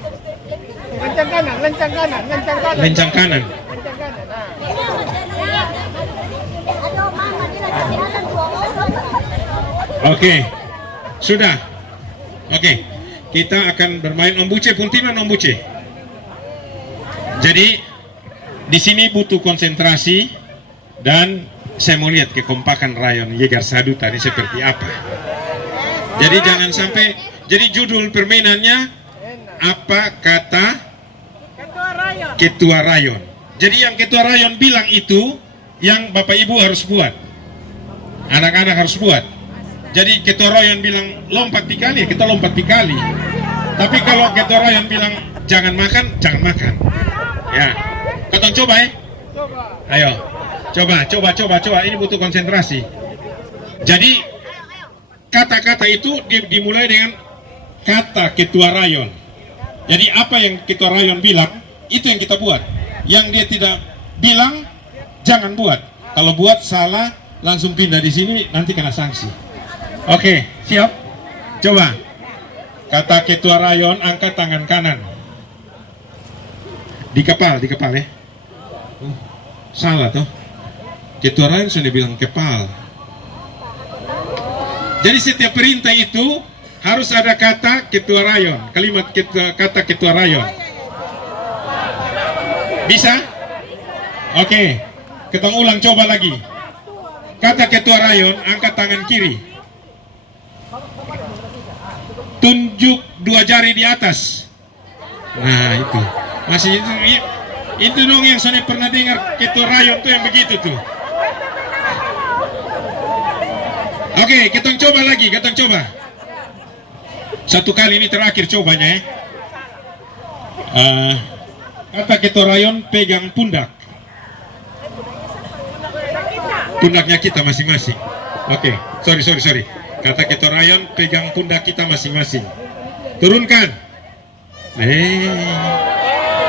Lencang kanan, lencang kanan, lencang kanan. Lencang kanan. Lencang kanan. Nah. Oke, sudah. Oke, kita akan bermain Om Buce, puntiman Om Buce. Jadi di sini butuh konsentrasi dan saya mau lihat kekompakan rayon Yegar Sadu tadi seperti apa. Jadi jangan sampai. Jadi judul permainannya apa kata ketua rayon. Jadi yang ketua rayon bilang itu yang Bapak Ibu harus buat. Anak-anak harus buat. Jadi ketua rayon bilang lompat 3 kali, kita lompat 3 kali. Tapi kalau ketua rayon bilang jangan makan, jangan makan. Ya, kita coba ya. Ayo, coba. Ini butuh konsentrasi. Jadi kata-kata itu dimulai dengan kata ketua rayon. Jadi apa yang ketua rayon bilang itu yang kita buat. Yang dia tidak bilang jangan buat. Kalau buat salah langsung pindah di sini, nanti kena sanksi. Oke, siap? Coba. Kata ketua rayon, angkat tangan kanan. Di kepal ya. Salah tuh. Ketua rayon sudah bilang kepal. Jadi setiap perintah itu harus ada kata ketua rayon, kalimat kata ketua rayon. Bisa? Oke, kita ulang coba lagi. Kata ketua rayon, angkat tangan kiri. Tunjuk 2 jari di atas. Nah itu, masih itu dong yang saya pernah dengar ketua rayon tuh yang begitu tuh. Oke, kita coba lagi, Satu kali ini terakhir cobanya ya. Kata ketua rayon pegang pundak. Pundaknya kita masing-masing. Oke, sorry. Kata ketua rayon pegang pundak kita masing-masing. Turunkan.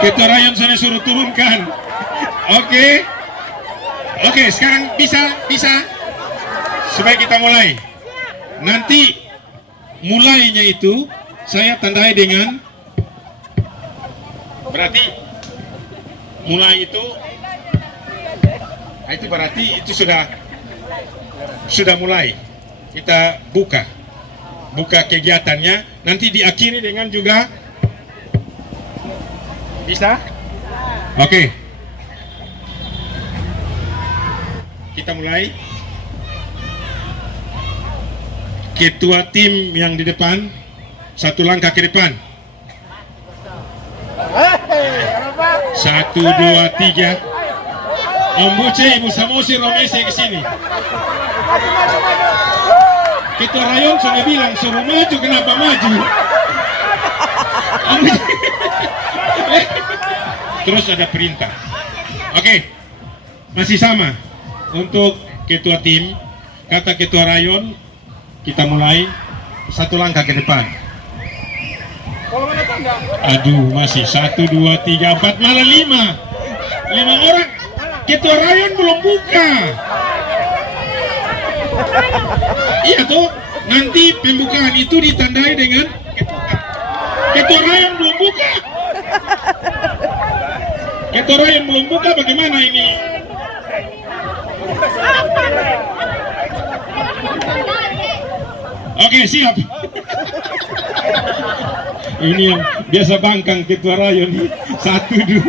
Ketua rayon saya suruh turunkan. Oke, sekarang bisa. Supaya kita mulai. Nanti mulainya itu saya tandai dengan berarti mulai itu. Nah, itu berarti itu sudah mulai. Kita buka kegiatannya. Nanti diakhiri dengan juga bisa. Oke. Kita mulai. Ketua tim yang di depan 1 langkah ke depan. 1, 2, 3. Om Buce, Ibu Samosi, Romese ke sini. Ketua rayon sudah bilang suruh maju, kenapa maju? Terus ada perintah. Oke, masih sama. Untuk ketua tim, kata ketua rayon, kita mulai 1 langkah ke depan. Aduh, masih 1, 2, 3, 4, malah 5 orang. Ketua rayon belum buka. Iya tuh, nanti pembukaan itu ditandai dengan ketua rayon belum buka. Ketua rayon belum buka, bagaimana ini? Oke, siap. Ini yang biasa bangkang ketua rayon. 1, 2.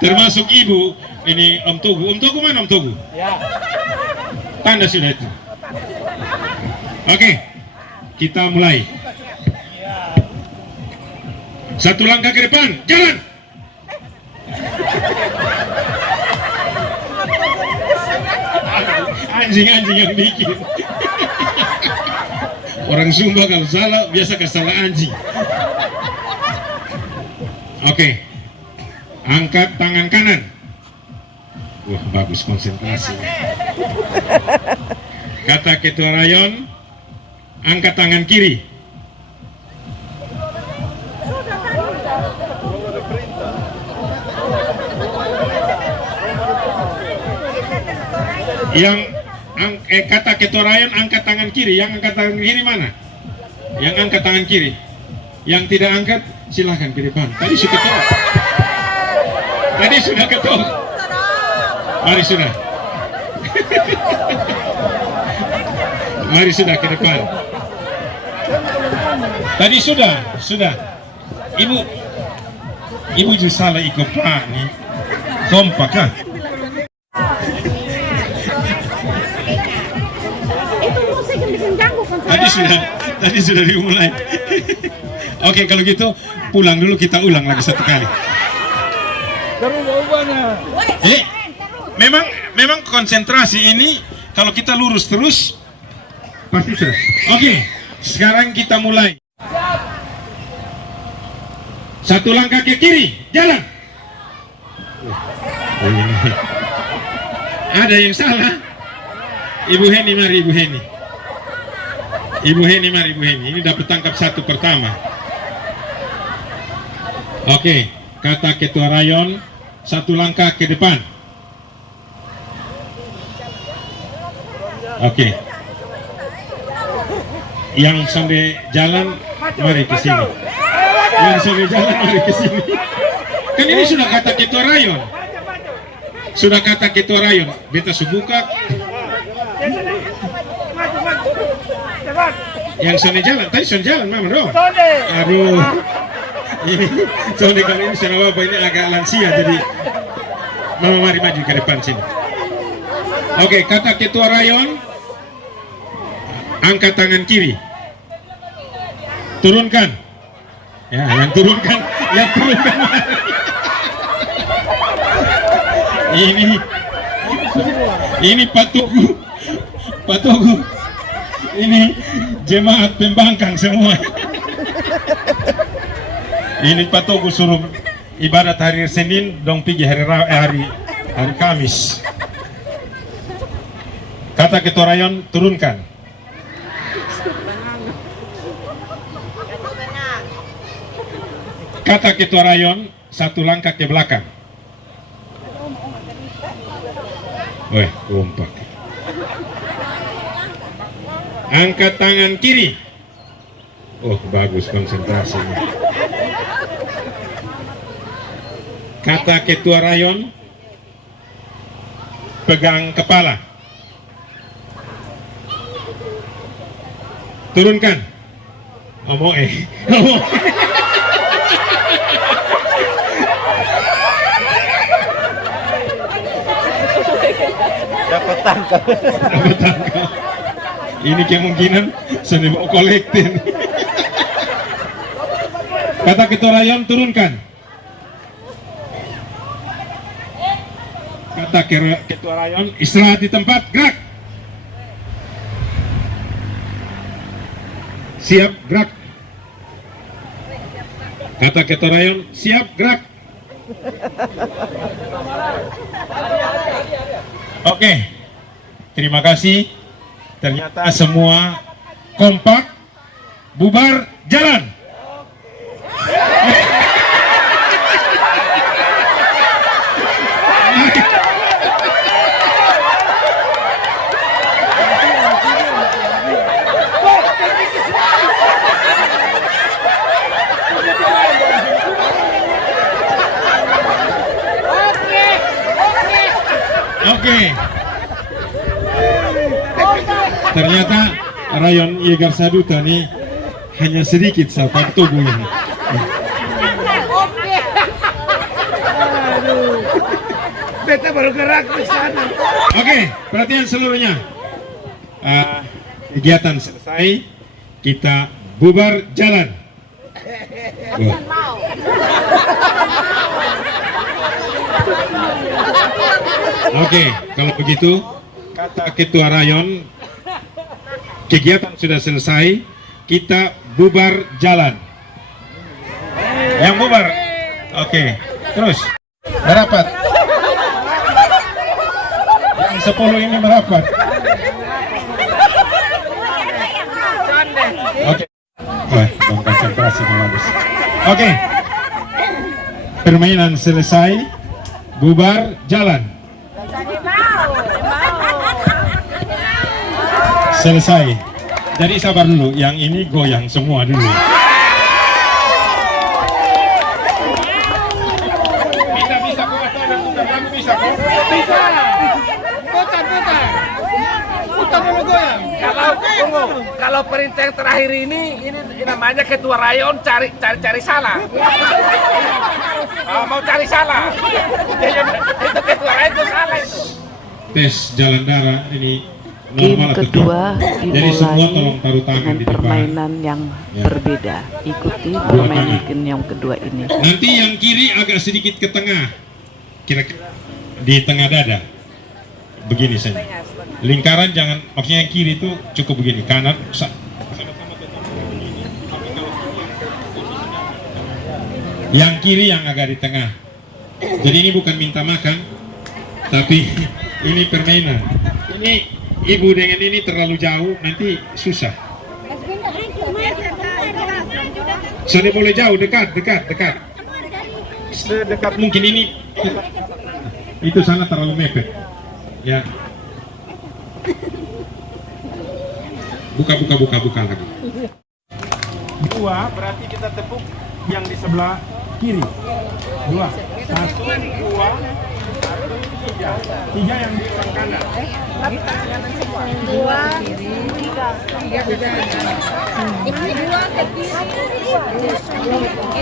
Termasuk ibu. Ini Om Togu. Om Togu mana Om Togu? Tanda sudah itu. Oke, kita mulai. 1 langkah ke depan. Jalan. Anjing-anjing yang bikin. Orang Sumba kalau salah biasa kesalah anjing. Oke. Angkat tangan kanan. Wah, bagus konsentrasi. Kata ketua rayon, angkat tangan kiri. Kata ketua rayon angkat tangan kiri. Yang angkat tangan kiri mana? Yang angkat tangan kiri. Yang tidak angkat silahkan ke depan. Tadi sudah ketok. Tadi sudah ketok. Mari sudah. Mari sudah ke depan. Tadi sudah. Ibu juga salah ikut Pak nih. Kompak kan? Tadi sudah dimulai. Oke, kalau gitu pulang dulu, kita ulang lagi satu kali. Memang konsentrasi ini kalau kita lurus terus pasti sudah. Oke, sekarang kita mulai. Satu langkah ke kiri, jalan. Ada yang salah. Ibu Heni, mari Ibu Heni. Ibu Heni, mari Ibu Heni. Ini dapat tangkap satu pertama. Oke, kata ketua rayon, satu langkah ke depan. Oke. Yang sampai jalan, mari ke sini. Yang sampai jalan, mari ke sini. Kan ini sudah kata ketua rayon. Sudah kata ketua rayon. Beta subuka. Yang Sony jalan, tadi Sony jalan mama dong. Aduh, ini Sony kali ini sama bapak ini agak lansia, jadi mama mari maju ke depan sini. Oke, kata ketua rayon, angkat tangan kiri, turunkan. Ya, yang turunkan. Ini Pak Togu. Ini jemaat pembangkang semua. Ini Pak Togu suruh ibadat hari Senin, dong pergi hari Kamis. Kata ketua rayon, turunkan. Kata ketua rayon, satu langkah ke belakang. Weh, kompak. Angkat tangan kiri. Oh, bagus konsentrasinya. Kata ketua rayon, pegang kepala. Turunkan. Dapat tangkap. Ini kemungkinan seni mau kolektin. Kata ketua rayon, turunkan. Kata ketua rayon, istirahat di tempat, gerak. Siap, gerak. Kata ketua rayon, siap, gerak. Oke, terima kasih. Ternyata semua kompak, bubar, jalan. Oke. Ternyata rayon Yegar Saduta ini hanya sedikit sahabat tubuhnya. Beta baru gerak ke sana. Oke, perhatian seluruhnya. Kegiatan selesai, kita bubar jalan. Oke, kalau begitu kata ketua rayon, kegiatan sudah selesai, kita bubar jalan. Yang bubar, oke, terus merapat. Yang 10 ini merapat. Oke, konsentrasi bagus. Oke, permainan selesai, bubar jalan. selesai. Jadi sabar dulu, yang ini goyang semua dulu. Bisa kok, kamu bisa kok? Bisa. Putar. Putar dulu goyang. Kalau perintah yang terakhir ini namanya ketua rayon cari salah. Mau cari salah. Itu ketua rayon itu salah itu. Tes jalan darah ini Game normal atau kedua tidak? Jadi semua dimulai tolong taruh tangan dengan di depan. permainan yang Ya. berbeda. Ikuti permainan game yang kedua ini. Nanti yang kiri agak sedikit ke tengah, kira-kira di tengah dada. Begini saja. Lingkaran jangan, maksudnya yang kiri itu cukup begini, kanan sama-sama ke tengah begini. Yang kiri yang agak di tengah. Jadi ini bukan minta makan, tapi ini permainan. Ini ibu dengan ini terlalu jauh, nanti susah. Saya boleh jauh, dekat. Sedekat mungkin ini. Itu sana terlalu mepet. Ya. Buka lagi. 2 berarti kita tepuk yang di sebelah kiri. 2, 1, 2, 3 yang di sebelah kanan. 2, 3.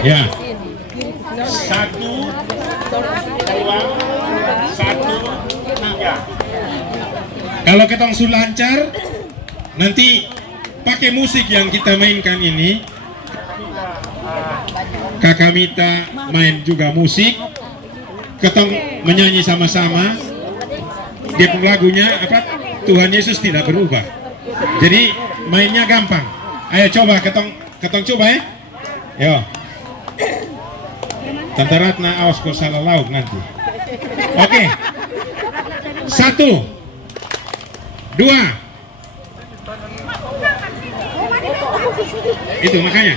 Ya. 1, 2, 1, 3. Kalau kita langsung lancar, nanti pakai musik yang kita mainkan ini. Kakak Mita main juga musik, ketong menyanyi sama-sama. Dia pun lagunya apa? Tuhan Yesus tidak berubah. Jadi mainnya gampang. Ayo coba ketong coba ya. Yo. Tante Ratna awas kau salah lauk nanti. Oke. 1, 2. Itu makanya.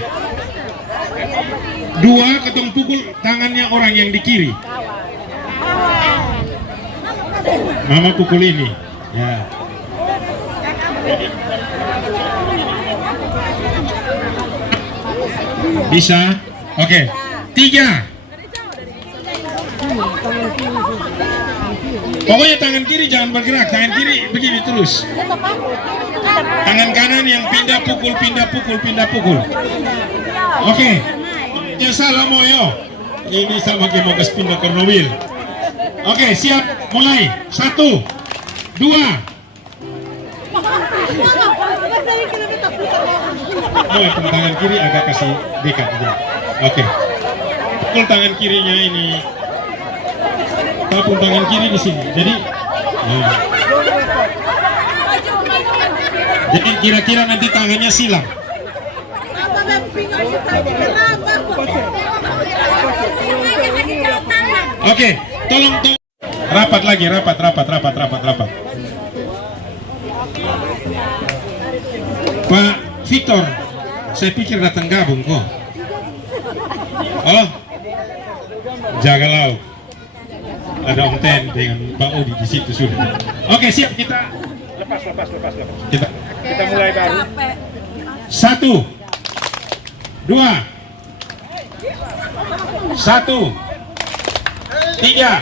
2 ketong pukul tangannya orang yang di kiri. Mama pukul ini. Ya. Bisa? Oke. 3. Pokoknya tangan kiri jangan bergerak, tangan kiri begini terus. Tangan kanan yang pindah pukul. Oke. Ya salah moyo. Ini sama kayak mau pindah ke mobil. Oke, siap, mulai. 1, 2. Mulai tangan kiri agak kasih dekat. Oke. Pukul tangan kirinya ini. Tapung tangan kiri di sini. Jadi jadi kira-kira nanti tangannya silang. Oke, tolong rapat lagi, rapat. Pak Victor, saya pikir datang gabung kok. Oh, jaga laut. Ada Om Ten dengan Pak Odi di situ sudah. Oke, siap, kita lepas. Kita mulai baru. 1, 2, 1, 3.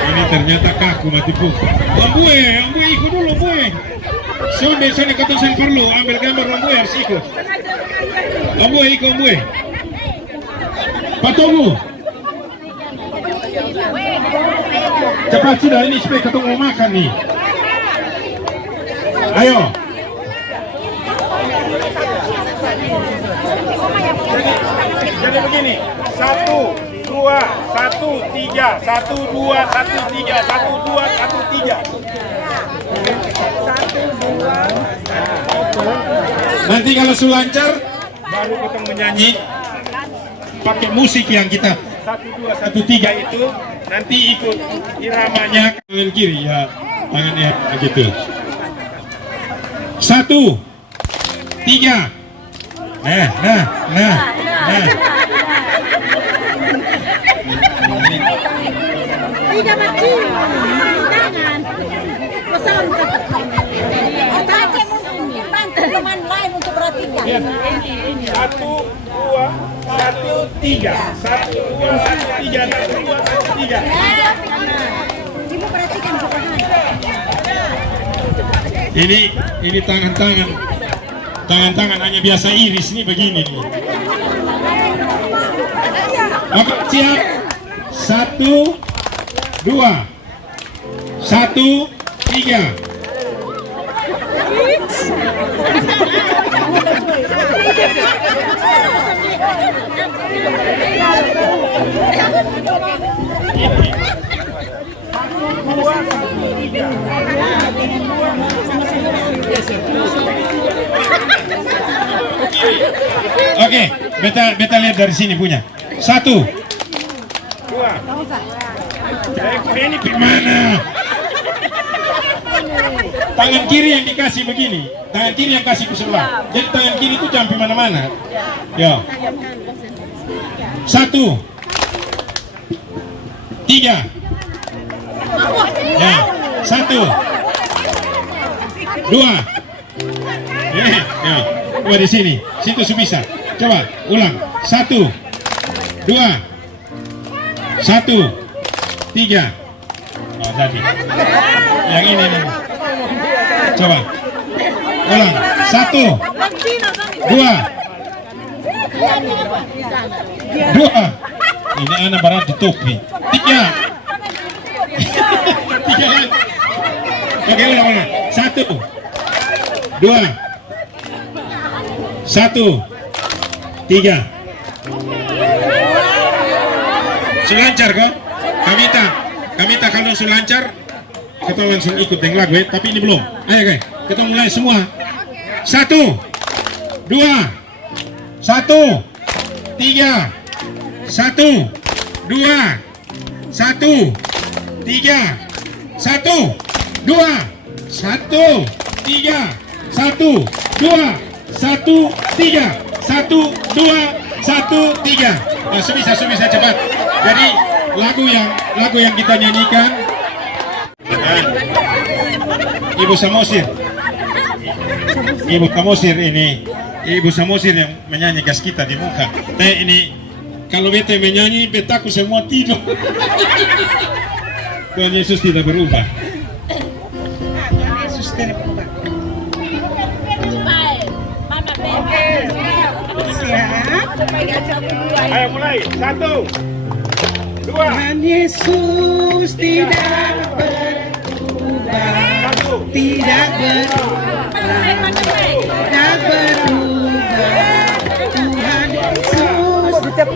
Ini ternyata kaku mati pukul. Ambue ikut dulu, Ambue. Sonde kata saya perlu ambil gambar Ambue harus ikut. Ambue. Patogu. Cepat sudah ini supaya ketemu makan nih. Ayo. Jadi begini. 1, 2, 1, 3. 1, 2, 1, 3. 1, 2, 1, 3. Nanti kalau sudah lancar baru kita menyanyi pakai musik yang kita 1, 2, 1, 3 itu nanti ikut iramanya tangan kiri ya, tangannya gitu. 1, 3. Nah. Tiga macam. Jangan. Pesan. Teman lain untuk perhatikan. Satu, dua, satu, tiga. Satu, dua, satu, tiga. Satu, dua, satu, tiga. Ibu perhatikan pokoknya. Ini tangan hanya biasa iris nih begini nih. Oke, siap. Satu, dua, satu, tiga. Oke, beta lihat dari sini punya. Satu, dua. Ini gimana? Tangan kiri yang dikasih begini, tangan kiri yang kasih ke sebelah. Jadi tangan kiri itu jangan di mana-mana. Yo. Satu, tiga. Ya, satu, dua. Ya, coba di sini, situ bisa. Coba ulang. Satu, dua, satu, tiga. Oh, tadi. Yang ini nih. Coba ulang. Satu, dua, dua. Ini anak berat di topi. Tiga. Tiga lagi. Oke, ulang. Satu, dua, satu, tiga. Sulancar kok? Kamita kalau sulancar, kita langsung ikut yang lagu ya. Tapi ini belum. Ayo guys, kita mulai semua. Satu, dua, satu, tiga. Satu, dua, satu, tiga. Satu, dua, satu, tiga. Satu, dua, satu, tiga. Satu, dua, satu, tiga. Nah, bisa cepat. Jadi lagu yang kita nyanyikan, Ibu Samosir ini, Ibu Samosir yang menyanyi gas kita di muka. Ini kalau beta menyanyi, betaku semua tidur. Tuhan Yesus tidak berubah. Yesus tidak berubah. Ayo mulai. Satu, dua. Tuhan Yesus tidak berubah. Satu. Tidak berubah. Tidak berubah. Tuhan Yesus tidak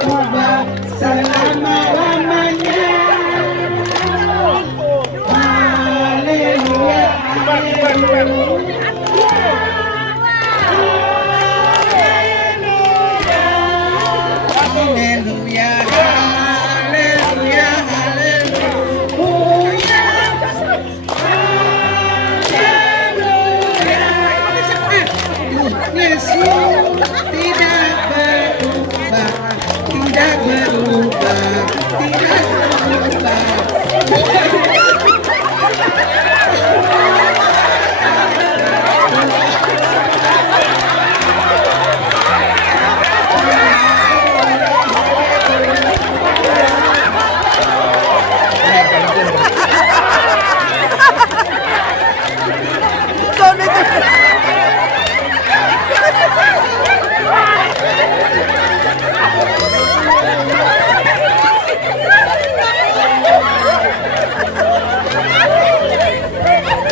berubah selama-lamanya. Haleluya. Haleluya, haleluya, haleluya, haleluya. Yesus tidak berubah, tidak berubah, tidak berubah.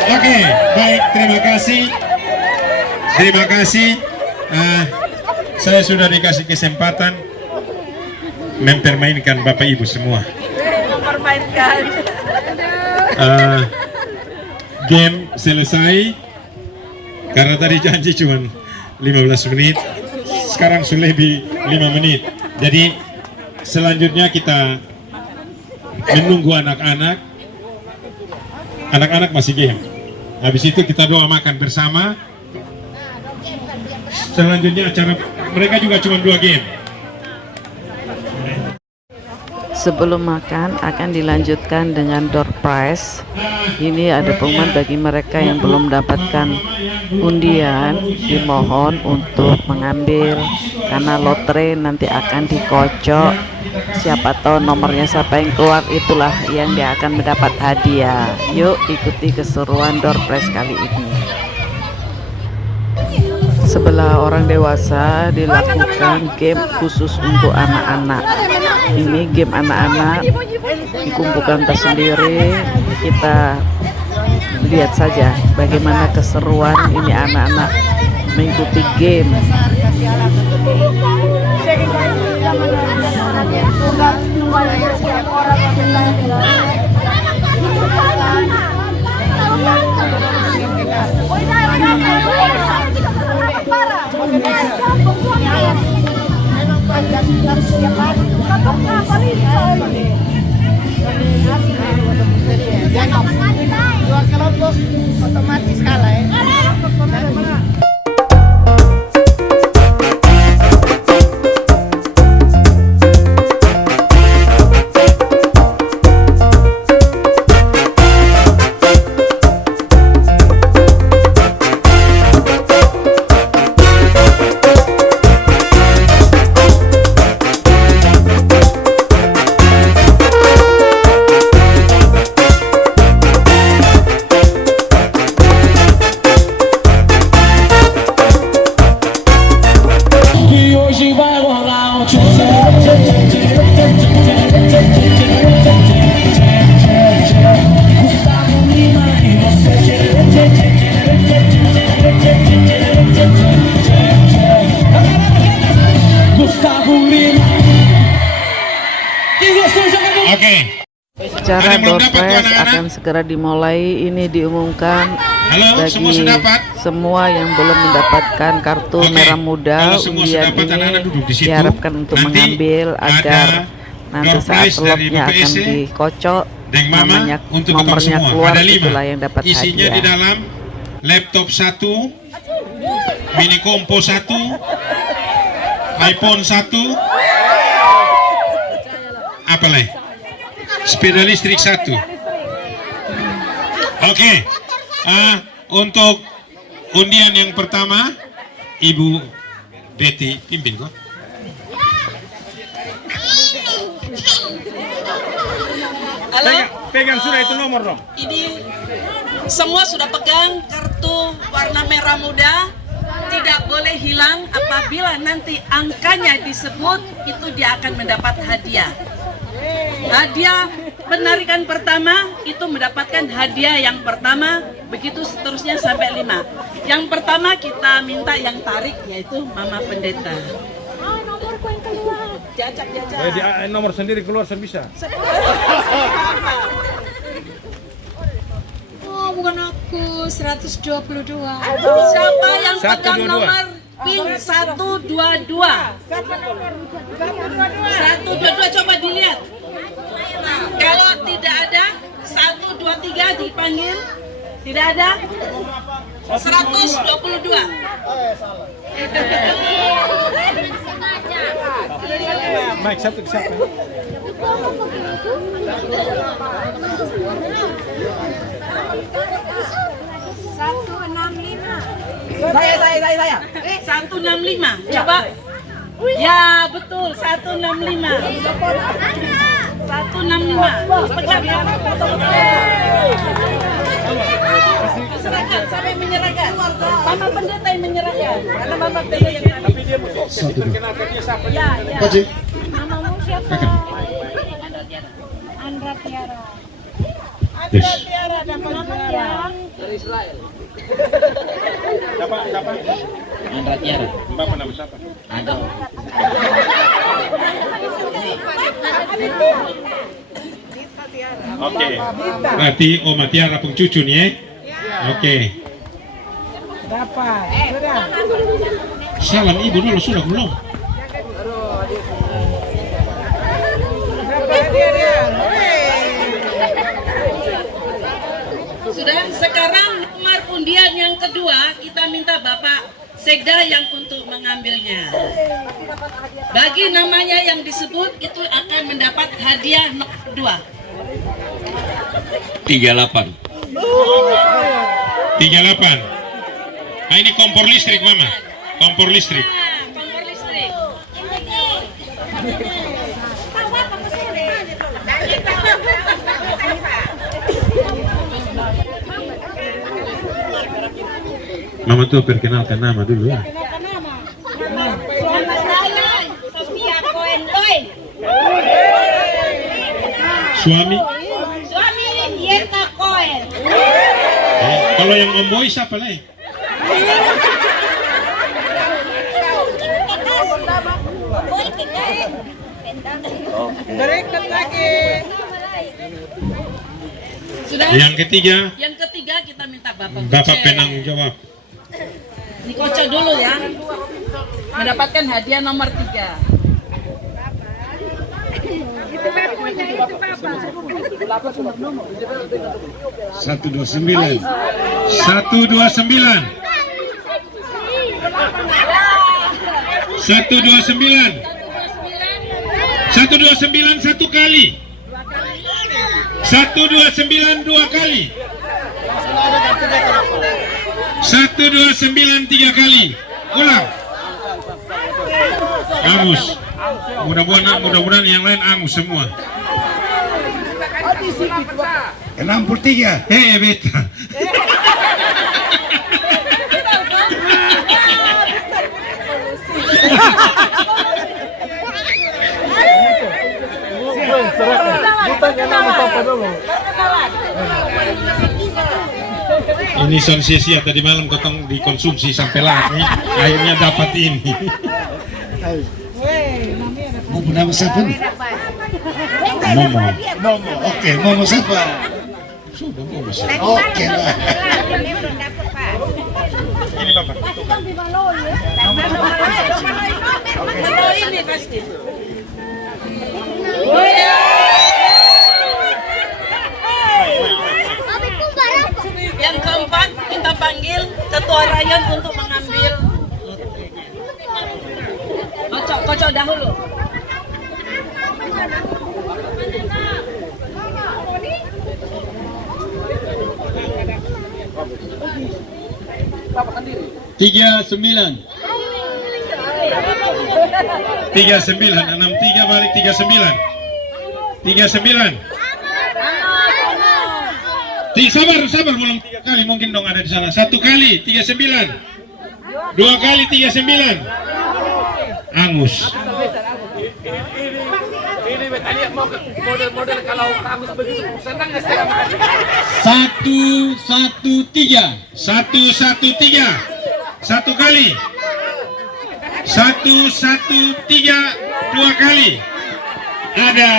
Oke, baik, terima kasih. Saya sudah dikasih kesempatan mempermainkan Bapak Ibu semua. Mempermainkan. Game selesai karena tadi janji cuma 15 menit, sekarang sudah lebih 5 menit. Jadi selanjutnya kita menunggu anak-anak masih game. Habis itu kita doa makan bersama. Selanjutnya acara mereka juga cuma 2 game. Sebelum makan akan dilanjutkan dengan door prize. Ini ada pengumuman bagi mereka yang belum mendapatkan undian, dimohon untuk mengambil karena lotre nanti akan dikocok. Siapa tahu nomornya siapa yang keluar, itulah yang dia akan mendapat hadiah. Yuk ikuti keseruan door prize kali ini. Sebelah orang dewasa dilakukan game khusus untuk anak-anak. Ini game anak-anak dikumpulkan tersendiri. Kita lihat saja bagaimana keseruan ini anak-anak mengikuti game. Dua kelompok otomatis kalah ya. Acara door prize akan segera dimulai. Ini diumumkan bagi semua yang belum mendapatkan kartu merah muda. Undian ini diharapkan untuk mengambil agar nanti saat lotnya akan dikocok, nomornya keluar, itulah yang dapat hadiah. Isinya di dalam laptop 1, mini kompo 1, iPhone 1, apa lagi? Sepeda listrik 1. Oke. Untuk undian yang pertama, Ibu Betty pimpin kok. Halo. Pegang sudah itu nomor dong. Ini semua sudah pegang kartu warna merah muda. Tidak boleh hilang. Apabila nanti angkanya disebut, itu dia akan mendapat hadiah. Hadiah penarikan pertama itu mendapatkan hadiah yang pertama, begitu seterusnya sampai 5. Yang pertama kita minta yang tarik yaitu Mama Pendeta. Nomorku yang keluar. Jajak. Nomor sendiri keluar bisa. Oh, bukan aku, 122. Siapa yang pegang nomor PIN 122? Siapa nomor 122 coba dilihat. Kalau tidak ada 123 dipanggil. Tidak ada 122. Mike, satu ke siapa? 165. Saya. 165. Coba. Ya, betul. 165. 165. Pegang ya. Serahkan sampai menyerahkan. Mama Pendeta yang menyerahkan. Karena Mama Pendeta yang tapi dia mesti diperkenalkan dia siapa? Ya. Namamu siapa? Andra Tiara. Andra Tiara dapat Ya. Dari Israel. Siapa? Andra Tiara. Bapak nama siapa? Ada. Oke. Berarti Oma Tiara pengcucu nih ya? Oke. dapat. Sudah. Salam ibu dulu sudah belum? Sudah, sekarang nomor undian yang kedua kita minta Bapak Sekda yang untuk mengambilnya. Bagi namanya yang disebut itu akan mendapat hadiah nomor 2. 38. Nah, ini kompor listrik, Mama. Kompor listrik. Kompor listrik. Mama tuh perkenalkan nama dulu ya. Sofia Cohen Loy. Suami? Suami Yenta Cohen. Kalau yang Om Boy siapa lagi? Sudah? Yang ketiga? Yang ketiga kita minta Bapak Bapak Kuce. penanggung jawab. Ini Koco dulu ya. Mendapatkan hadiah nomor 3. Satu dua sembilan. 129. 129 satu kali. 129 dua kali. 129 3 kali. Ulang. Angus. Mudah-mudahan yang lain angus semua. 63. Beta. Ini sia-sia tadi malam kotong dikonsumsi sampai lagi, akhirnya dapat ini. Mau nama siapa nih? Momo. Oke, Momo siapa? Sudah Momo. Oke lah. Ini Bapak. Ini pasti. Yang keempat kita panggil ketua rayon untuk mengambil. Kocok dahulu. Tiga sembilan. 39, 63 balik 39. 39. Sabar belum 3 kali mungkin dong ada di sana. 1 kali 39. 2 kali 39. Angus. Ini tadi mau model kalau Angus begitu senang ya saya makan. 113. 113. 1 kali. 113 2 kali. Ada.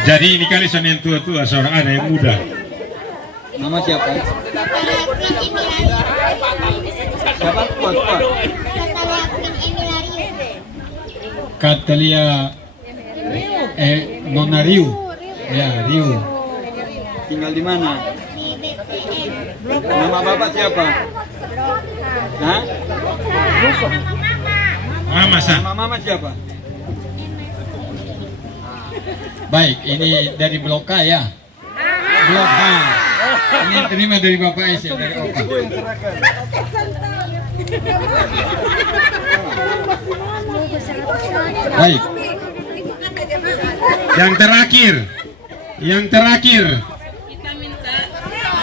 Jadi ini kali yang tua-tua, seorang ada yang muda. Nama siapa? Siapa? Katalia Nona Riu. Ya, Riu. Tinggal di mana? Nama bapak siapa? Hah? Mama sah. Nama mama siapa? Baik, ini dari Blok A ya. Blok A. Ini terima dari Bapak Ese dari Oka. Baik. Yang terakhir. Kita minta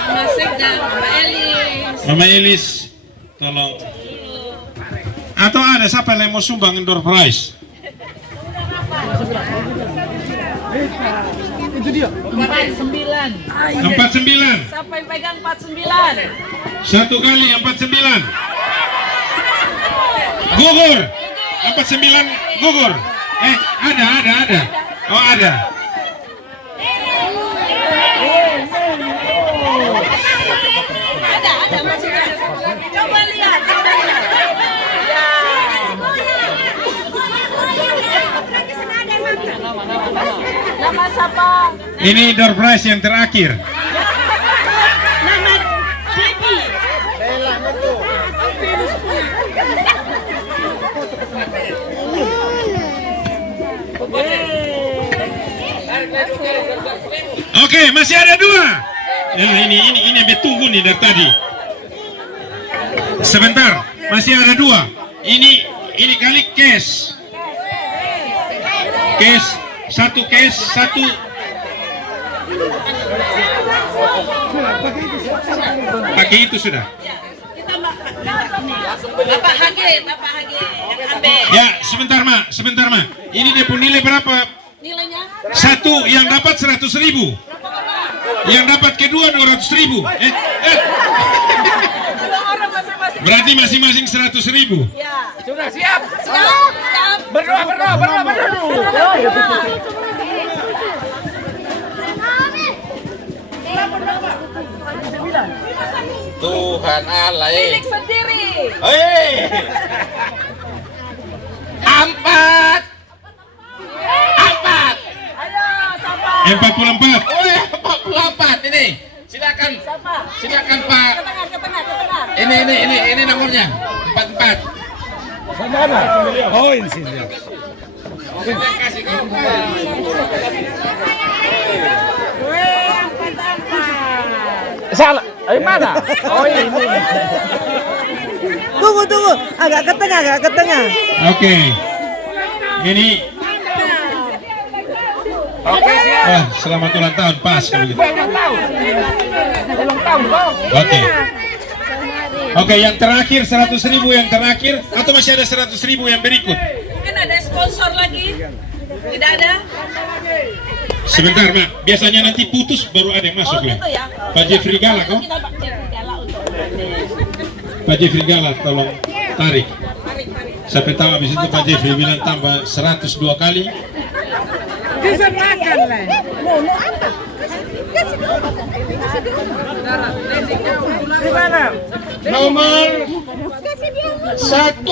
Mama Sekda, Mama Elis. Mama Elis, tolong. Atau ada siapa yang mau sumbang door prize? Itu dia. 49. 49. Sampai pegang 49. 1 kali 49. Gugur. 49 gugur. Ada. Oh, ada. Ada masih ada. Coba lihat. Nama siapa? Ini door prize yang terakhir. Nama Baby. Oke, masih ada 2. Ya, ini yang ditunggu nih dari tadi. Sebentar, masih ada 2. Ini kali cash. Cash, satu cash, satu. Pakai itu sudah. Bapak Hage yang ambil. Ya, sebentar Ma. Ini dia pun nilai berapa? Nilainya? Satu yang dapat 100.000. Yang dapat kedua 200.000. Berarti masing-masing 100.000. Ya. Sudah siap? Siap. Berdoa. Tuhan Allah. Milik sendiri. Empat. Ayo, siapa? 44. Oh ya, 44 ini. Silakan Pak. Ke tengah. Ini nomornya 44. Oh, ini sini. Salah. Mana? Oh, ini. Tunggu, agak ke tengah. Oke. Ini. Oke, siap. Wah, selamat ulang tahun pas kalau gitu. Ulang tahun dong. Oke, yang terakhir 100.000 yang terakhir atau masih ada 100.000 yang berikut? Mungkin ada sponsor lagi? Tidak ada? Sebentar, Mak. Biasanya nanti putus baru ada yang masuk ya. Gitu ya. Pak Jeffrey Gala kok? Kita Pak Jeffrey Gala untuk Pak Jeffrey Gala tolong tarik. Sampai tahu habis itu Pak Jeffrey bilang tambah 102 kali. Bisa makan lah. Gimana? Nomor 1,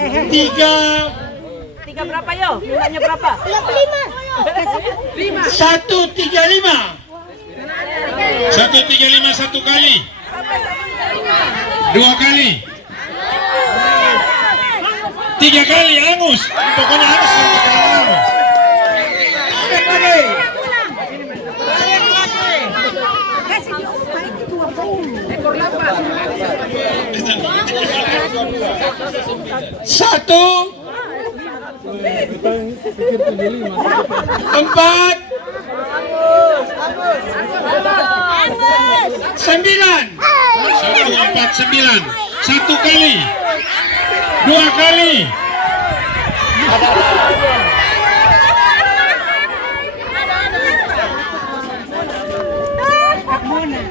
3, Tiga berapa yo? Nilainya berapa? 135. 135 satu kali. 2 kali. 3 kali angus. Pokoknya harus sampai ke angus. Satu, 4, 9. 149. 1 kali. 2 kali.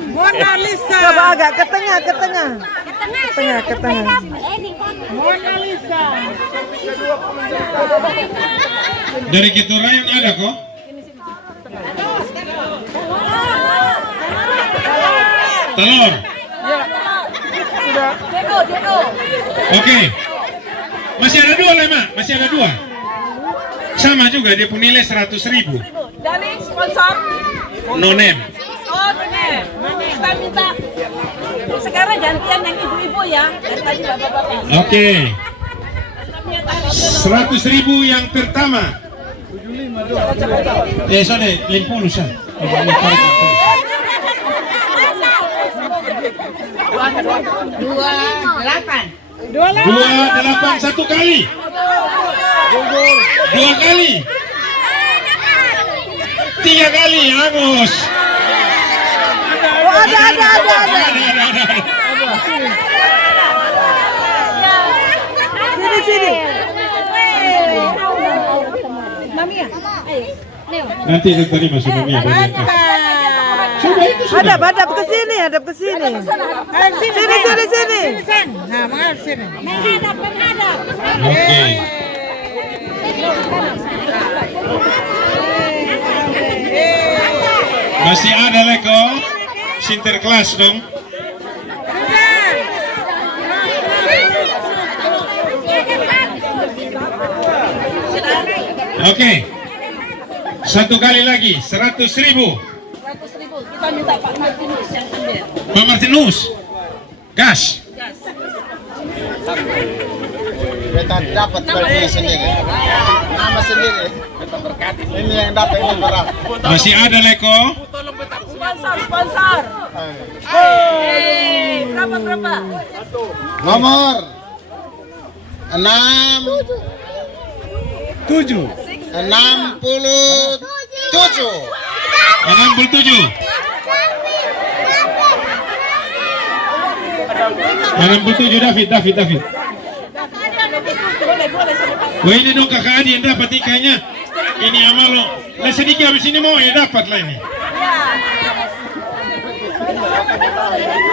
Mona Lisa. Coba agak ke tengah. Ke tengah. Mona Lisa. Dari Keturayan ada kok? Telur. Oke. Masih ada 2 Lema, masih ada 2. Sama juga dia pun nilai 100.000. Dari sponsor? No name. Oh, benar. Kita minta. Sekarang gantian yang ibu-ibu ya. Dari tadi bapak-bapak. Oke. 100.000 yang pertama. Soalnya 50 sah. 28 satu kali. 2 kali. 3 kali angus. Oh, ada. Sini. Mami ya? Nanti tadi masuk Mami ya. Coba itu sudah. Hadap ke sini. Sini. Nah, menghadap sini. Menghadap. Oke. Masih ada Leko. Sinterklas dong. Oke. 1 kali lagi 100.000. 100.000. Kita minta Pak Martinus yang ambil. Pak Martinus. Gas. Kita dapat beli sendiri. Nama sendiri. Ini yang dapat ini berat. Masih ada Leko. Sponsor. Berapa? Nomor 67. 67 David. Wah ini dong kakak Adi yang dapat ikannya. Ini amal lo. Nah sedikit habis ini mau ya dapat lah ini.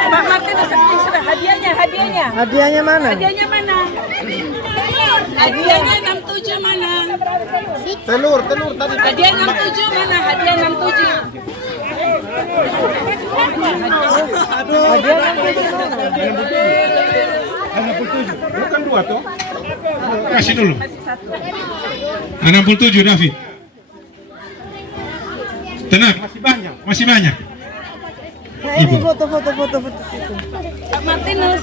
Pak Martin sudah hadiahnya. Hadiahnya mana? Hadiahnya 67 mana? Telur tadi. Hadiah 67 mana? Hadiah 67. Hadiah 67. Bukan 2 toh? Kasih dulu. 67 David. Tenang, masih banyak. Ini foto. Pak Martinus.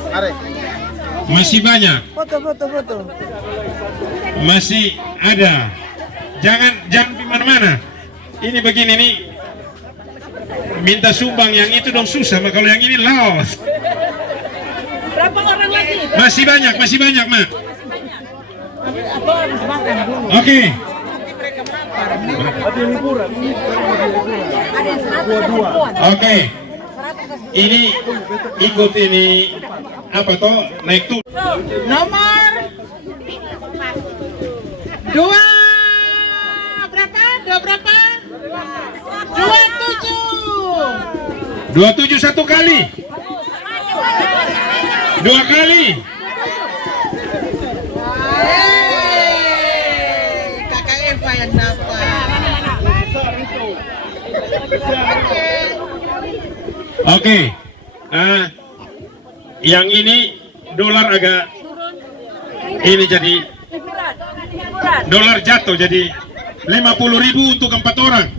Masih banyak. Foto. Masih ada. Jangan di mana-mana. Ini begini nih. Minta sumbang yang itu dong susah, kalau yang ini laos. Berapa orang lagi? Masih banyak, Mak. Oke. Oke. Ini ikut ini apa toh naik tuh. Nomor 2 berapa? 27 satu kali. 2 kali. Kakak Eva yang dapat. Oke. Yang ini dolar agak ini jadi dolar jatuh jadi 50.000 untuk 4 orang.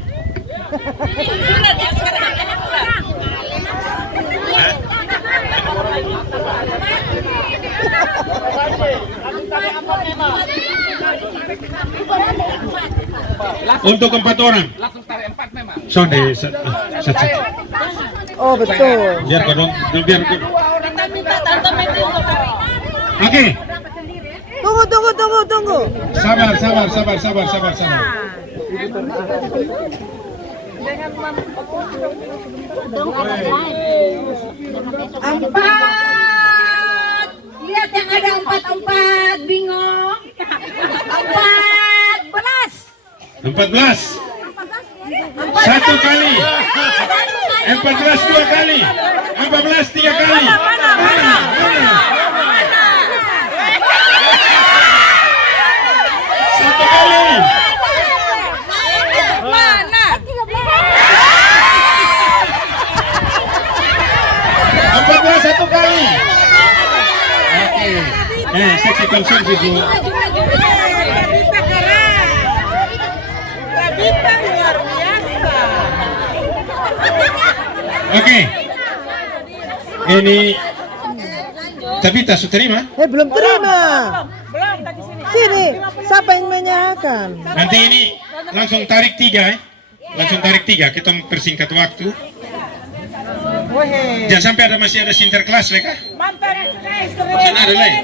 Untuk 4 orang. Langsung tarik 4 memang. Sonde. Oh betul. Biar kodong, biar. Oke. Tunggu. Sabar. Empat. Lihat yang ada 4 bingung. 14. 1 kali. 14 2 kali. 14 3 kali. Mana? 1 kali. Mana? 14 1 kali. Oke. Seksi konsumsi Bu. Luar biasa. Oke. Ini Tabita sudah terima? Belum terima. Belum tadi sini. Sini, siapa yang menyanyikan? Nanti ini langsung tarik 3 Langsung tarik 3, kita persingkat waktu. Jangan sampai masih ada sinterklas leka. Masih ada lagi.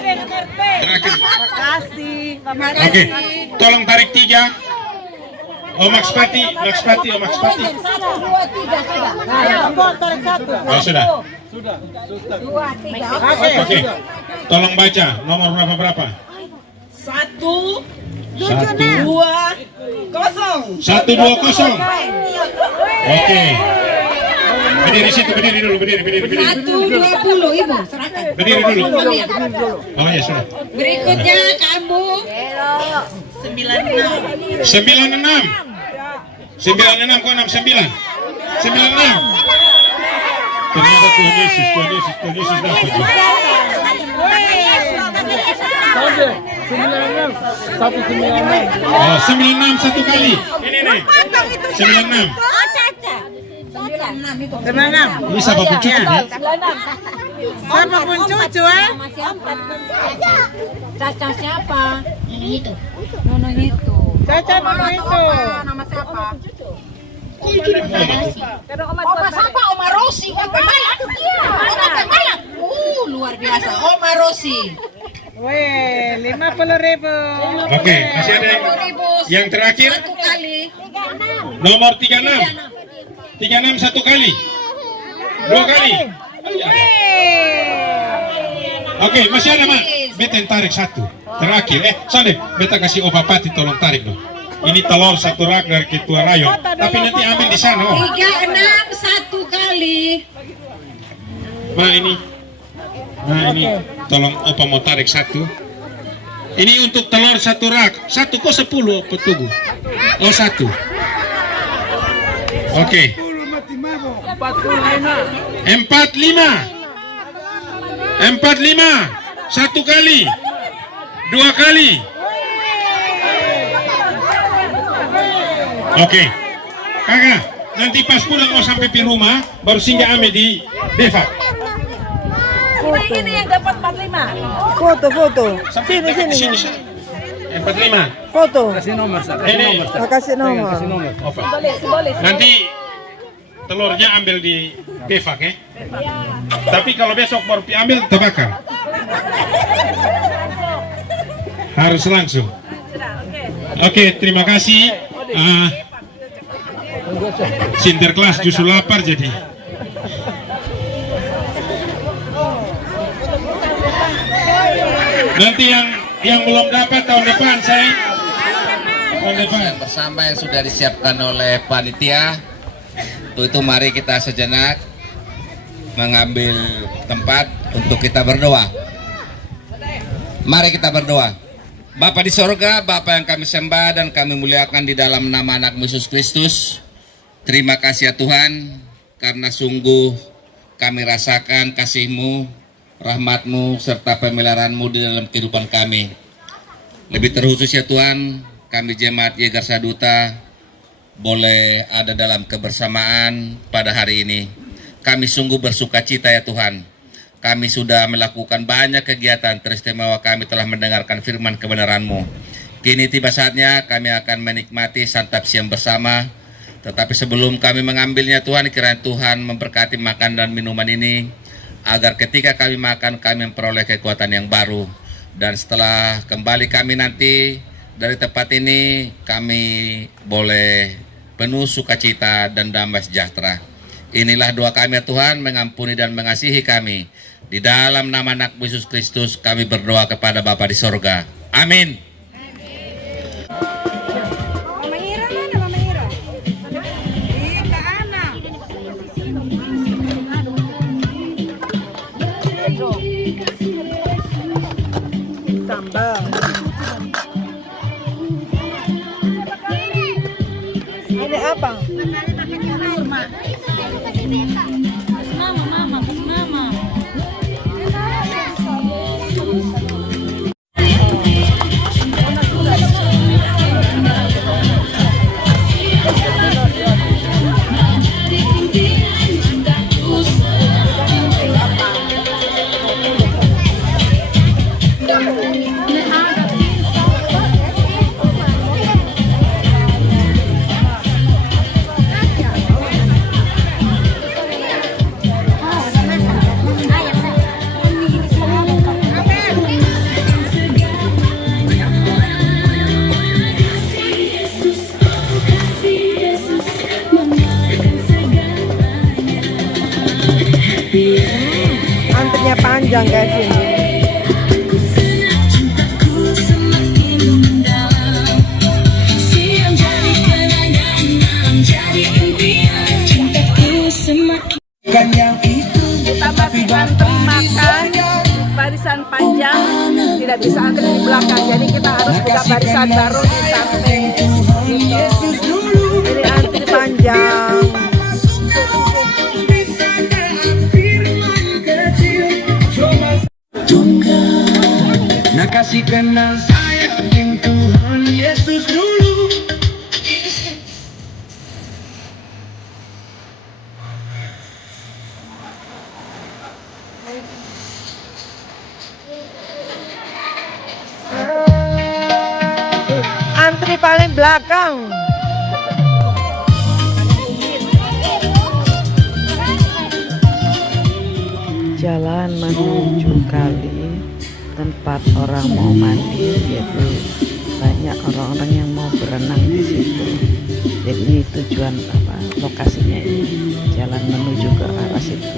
Terakhir. Makasih. Oke, tolong tarik 3. Max Pati. 1, 2, 3 sudah. Oh sudah. 2, 3. Oke. Tolong baca nomor berapa? 1, 1, 2, 0. 1, 2, 0. Oke. Berdiri situ, berdiri dulu, berdiri. 120 Ibu, serahkan. Berdiri dulu. Oh ya sudah. Berikutnya kamu 96. 96 kok 69. 96. Ternyata Tuhan Yesus dapat. Oh, 96 1 kali. Ini nih. 96. Ini siapa pun cucu nih? Siapa pun cucu Caca siapa? Nono itu. Caca nama itu. Nama siapa? Oma siapa? Oma Rosi. Oma Malak. Iya. Oma Malak. Luar biasa. Oma Rosi. Weh, 50.000. Oke, masih ada yang terakhir. Satu kali. Nomor 36. 36 satu kali. Dua kali. Oke, masih ada, Mak. Beta yang tarik satu. Terakhir. Saleh, beta kasih Opa Pati tolong tarik dong. Ini telur satu rak dari ketua rayon. Tapi nanti ambil di sana. 36 satu kali. Nah ini. Nah ini. Tolong Opa mau tarik satu. Ini untuk telur satu rak. Satu kok 10 Opa tunggu. Oh satu. Oke. 45. 45. Satu kali. Dua kali. Oke. Kakak, nanti pas pulang mau sampai di rumah, baru singgah ame di Deva. Ini yang dapat 45. Foto. Sini. 45. Foto. Kasih nomor, Ini. Kasih nomor. Opa. Nanti telurnya ambil di Deva, ya? Tapi kalau besok baru diambil, terbakar. Harus langsung. Oke, terima kasih. Sinterklas justru lapar jadi. Nanti yang belum dapat tahun depan saya. Tahun depan bersama yang sudah disiapkan oleh panitia. Untuk itu mari kita sejenak mengambil tempat untuk kita berdoa. Mari kita berdoa. Bapa di sorga, Bapa yang kami sembah dan kami muliakan di dalam nama anak Yesus Kristus. Terima kasih ya Tuhan, karena sungguh kami rasakan kasih-Mu, rahmat-Mu, serta pemeliharaan-Mu di dalam kehidupan kami. Lebih terkhusus ya Tuhan, kami jemaat Yegar Saduta boleh ada dalam kebersamaan pada hari ini. Kami sungguh bersuka cita ya Tuhan. Kami sudah melakukan banyak kegiatan teristimewa, kami telah mendengarkan firman kebenaran-Mu. Kini tiba saatnya kami akan menikmati santap siang bersama. Tetapi sebelum kami mengambilnya Tuhan, kiranya Tuhan memberkati makan dan minuman ini, agar ketika kami makan kami memperoleh kekuatan yang baru. Dan setelah kembali kami nanti dari tempat ini, kami boleh penuh sukacita dan damai sejahtera. Inilah doa kami ya Tuhan, mengampuni dan mengasihi kami. Di dalam nama anak Yesus Kristus kami berdoa kepada Bapa di sorga. Amin. Mama Ira mana Mama Ira? Iya Kak Ana. Sambal. Ini apa? Antrinya panjang guys ini. Kita masih antri makan barisan panjang, tidak bisa antri di belakang, jadi kita harus buka barisan baru di samping. Jadi antri panjang. Nak kasih kenal saya dengan Tuhan Yesus dulu. antri paling belakang. Jalan menuju kali tempat orang mau mandi, yaitu banyak orang-orang yang mau berenang di situ. Jadi ini tujuan lokasinya ini, jalan menuju ke arah situ.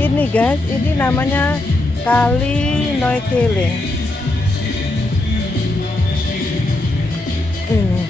Ini guys, ini namanya Kali Noikele. Ini.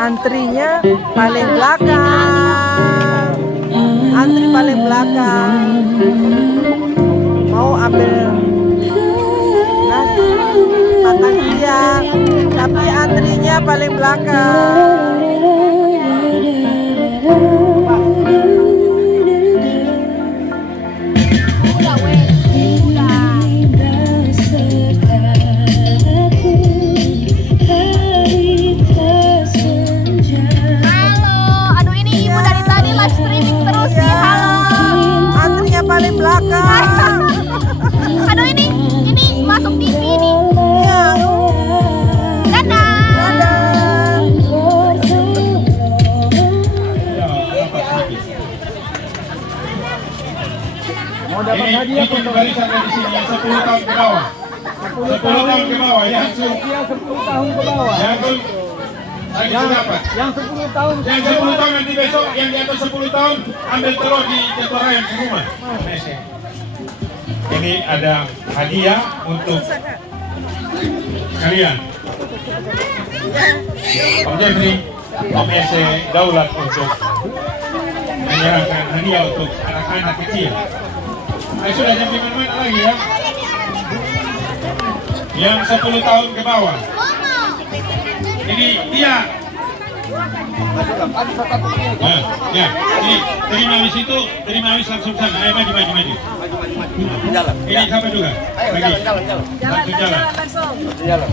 Antrinya paling belakang, antri paling belakang, mau ambil nasi makan siang, tapi antrinya paling belakang. Paling belakang. Aduh ini masuk TV nih. Iya. Dadah. Mau dapat hadiah untuk barisan dari sini yang 10 tahun ke bawah. 10 tahun ke bawah ya. Yang 10 tahun ke bawah. Yang 10 tahun. Yang 10 tahun nanti besok yang di atas 10 tahun ambil telur di Jatiwarayam ke rumah. Ini ada hadiah untuk kalian. Om Jeffrey, Om Ese, Daulat untuk menyerahkan hadiah untuk anak-anak kecil. Sudah jam 5 menit lagi ya. Yang 10 tahun ke bawah. Ini dia. Ya, ini terima habis itu, terima habis langsung sana. Ayo maju. Ini sama juga. Lagi. Langsung jalan.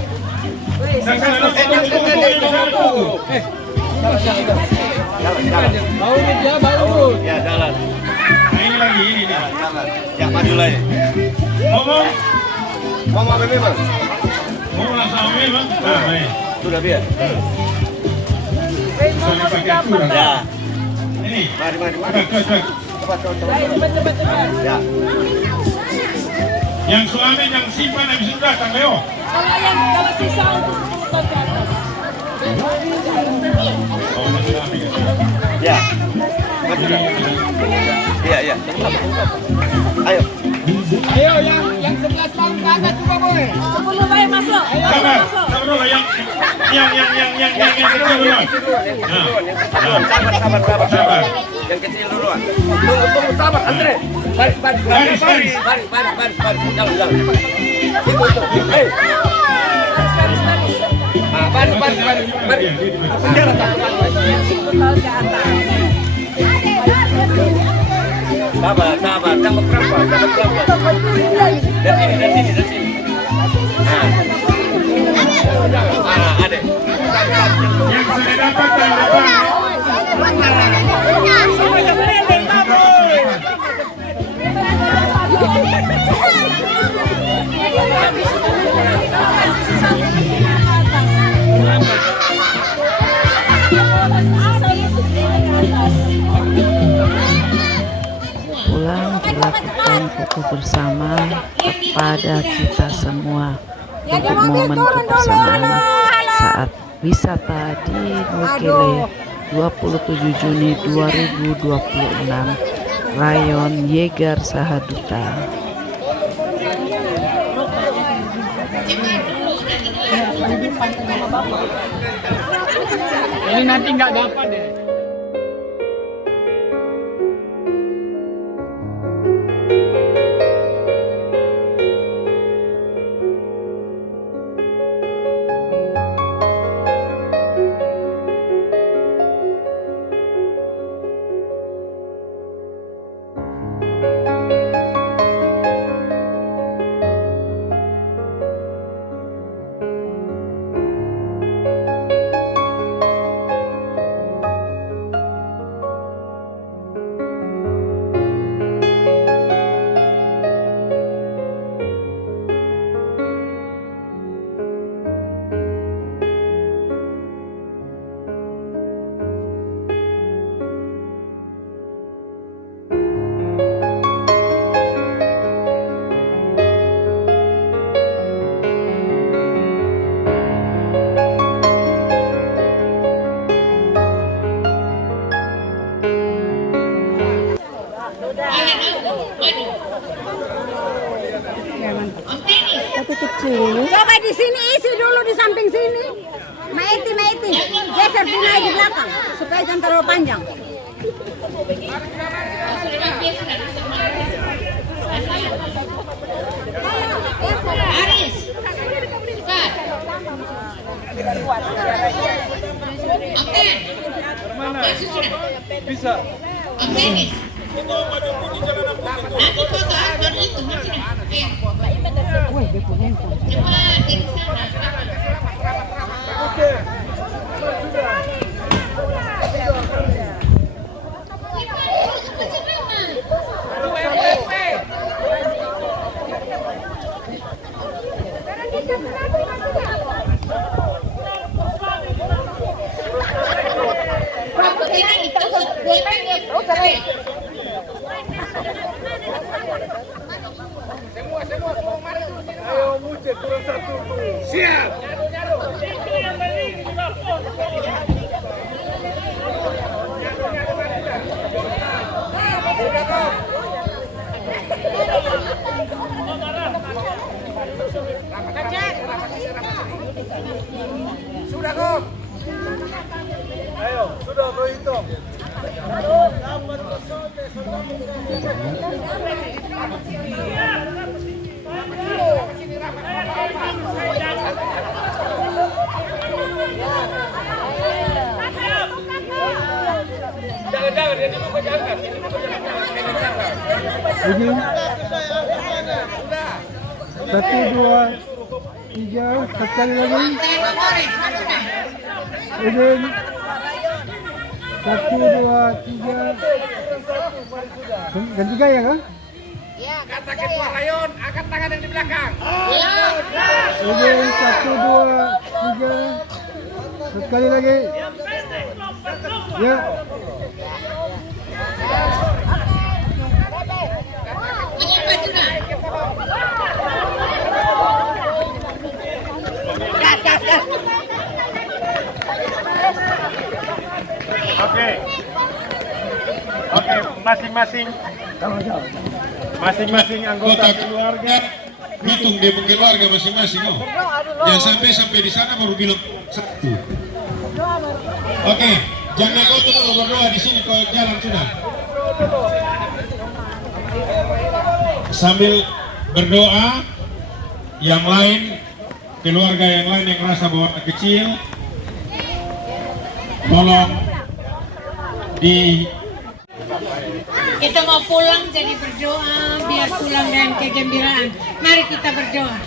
Bau dia bau. Ya jalan. Nah, ini lagi ini. Ya maju lagi. Ngomong apa bang? Ngomong langsung apa bang? Nah, baik. Sudah biar. Soalnya pakai aturan. Ya. Ini. Mari. Cepat. Ya. Yang suami yang simpan habis itu datang Leo. Kalau sisa untuk 10 tahun ke atas. Oh, masih lama ya. Ya. Maju dah. Iya. Ayo. Ayo yang 11 tahun ke atas juga boleh. 10 baik masuk. Sabar dulu yang kecil dulu. Sabar. Yang kecil duluan. Tunggu sabar, Andre. Baris. Jalan. Itu. Ayo. Baris. Jalan. 10 tahun ke atas. Sabar. Jangan berapa. Dari sini. Adek. Yang sudah dapat tanda tangan. Pulang dilakukan foto bersama kepada kita semua untuk momen kebersamaan saat wisata di Noikele 27 Juni 2026 Rayon Yegar Sahaduta. Ini nanti nggak dapat deh. dulu. Coba di sini isi dulu di samping sini. Maiti, geser tunai di belakang supaya jangan terlalu panjang. Aris, cepat. Oke. Mana? Bisa. Oke, Nis. Nanti foto aktor itu masih ada. Cepat dari sana. Oke. Rambut ini ditusuk, Ayo Mucet turun satu. Siap. Sudah kok. Ayo, sudah kau hitung. Jangan, ini mau jangan. Ini 1, 2, 3, sekali lagi. Ini 1, 2, 3. Ganti gaya kan? Kata ketua rayon, angkat tangan yang di belakang. Ini 1, 2, 3. Sekali lagi. Ya. Oke, masing-masing anggota keluarga hitung dia keluarga masing-masing. Oh. Yang sampai di sana baru bilang satu. Oke, jangan kau tuh kalau berdoa di sini kau jalan sudah. Sambil berdoa, yang lain keluarga yang lain yang merasa bahwa anak kecil, tolong di Kita mau pulang jadi berdoa biar pulang dengan kegembiraan. Mari kita berdoa.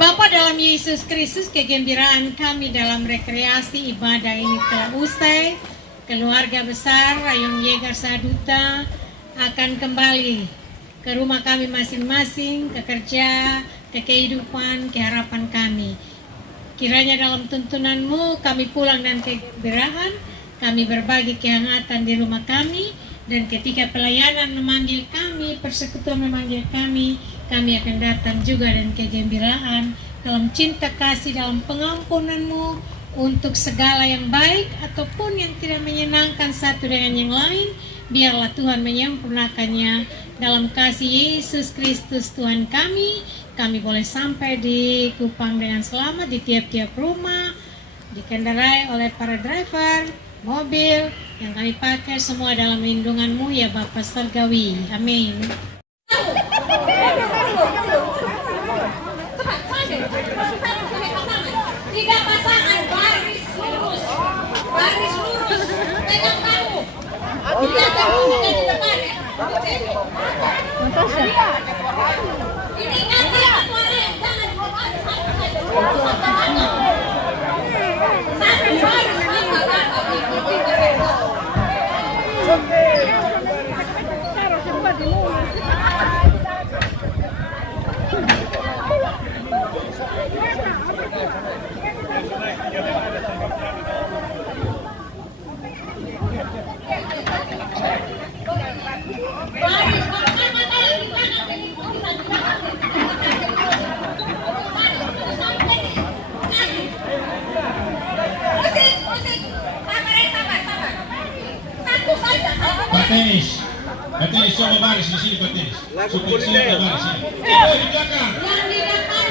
Bapa dalam Yesus Kristus, kegembiraan kami dalam rekreasi ibadah ini telah usai. Keluarga besar Rayon Yegar Saduta akan kembali ke rumah kami masing-masing, ke kerja, ke kehidupan, ke harapan kami. Kiranya dalam tuntunanmu kami pulang dan kegembiraan, kami berbagi kehangatan di rumah kami, dan ketika pelayanan memanggil kami, persekutuan memanggil kami akan datang juga dan kegembiraan dalam cinta kasih, dalam pengampunanmu untuk segala yang baik ataupun yang tidak menyenangkan satu dengan yang lain. Biarlah Tuhan menyempurnakannya dalam kasih Yesus Kristus Tuhan kami. Kami boleh sampai di Kupang dengan selamat, di tiap-tiap rumah, dikendarai oleh para driver mobil yang kami pakai, semua dalam lindungan-Mu ya Bapa Surgawi. Amin. Tiga pasangan baris lurus, pegang bahu. Kita di depan ya. Ini nanti yang suara yang jangan satu baris. Tenis, coba baris di sini Pak Tenis. Supaya baris sini. Di belakang. Di belakang.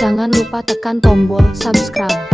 Jangan lupa tekan tombol subscribe.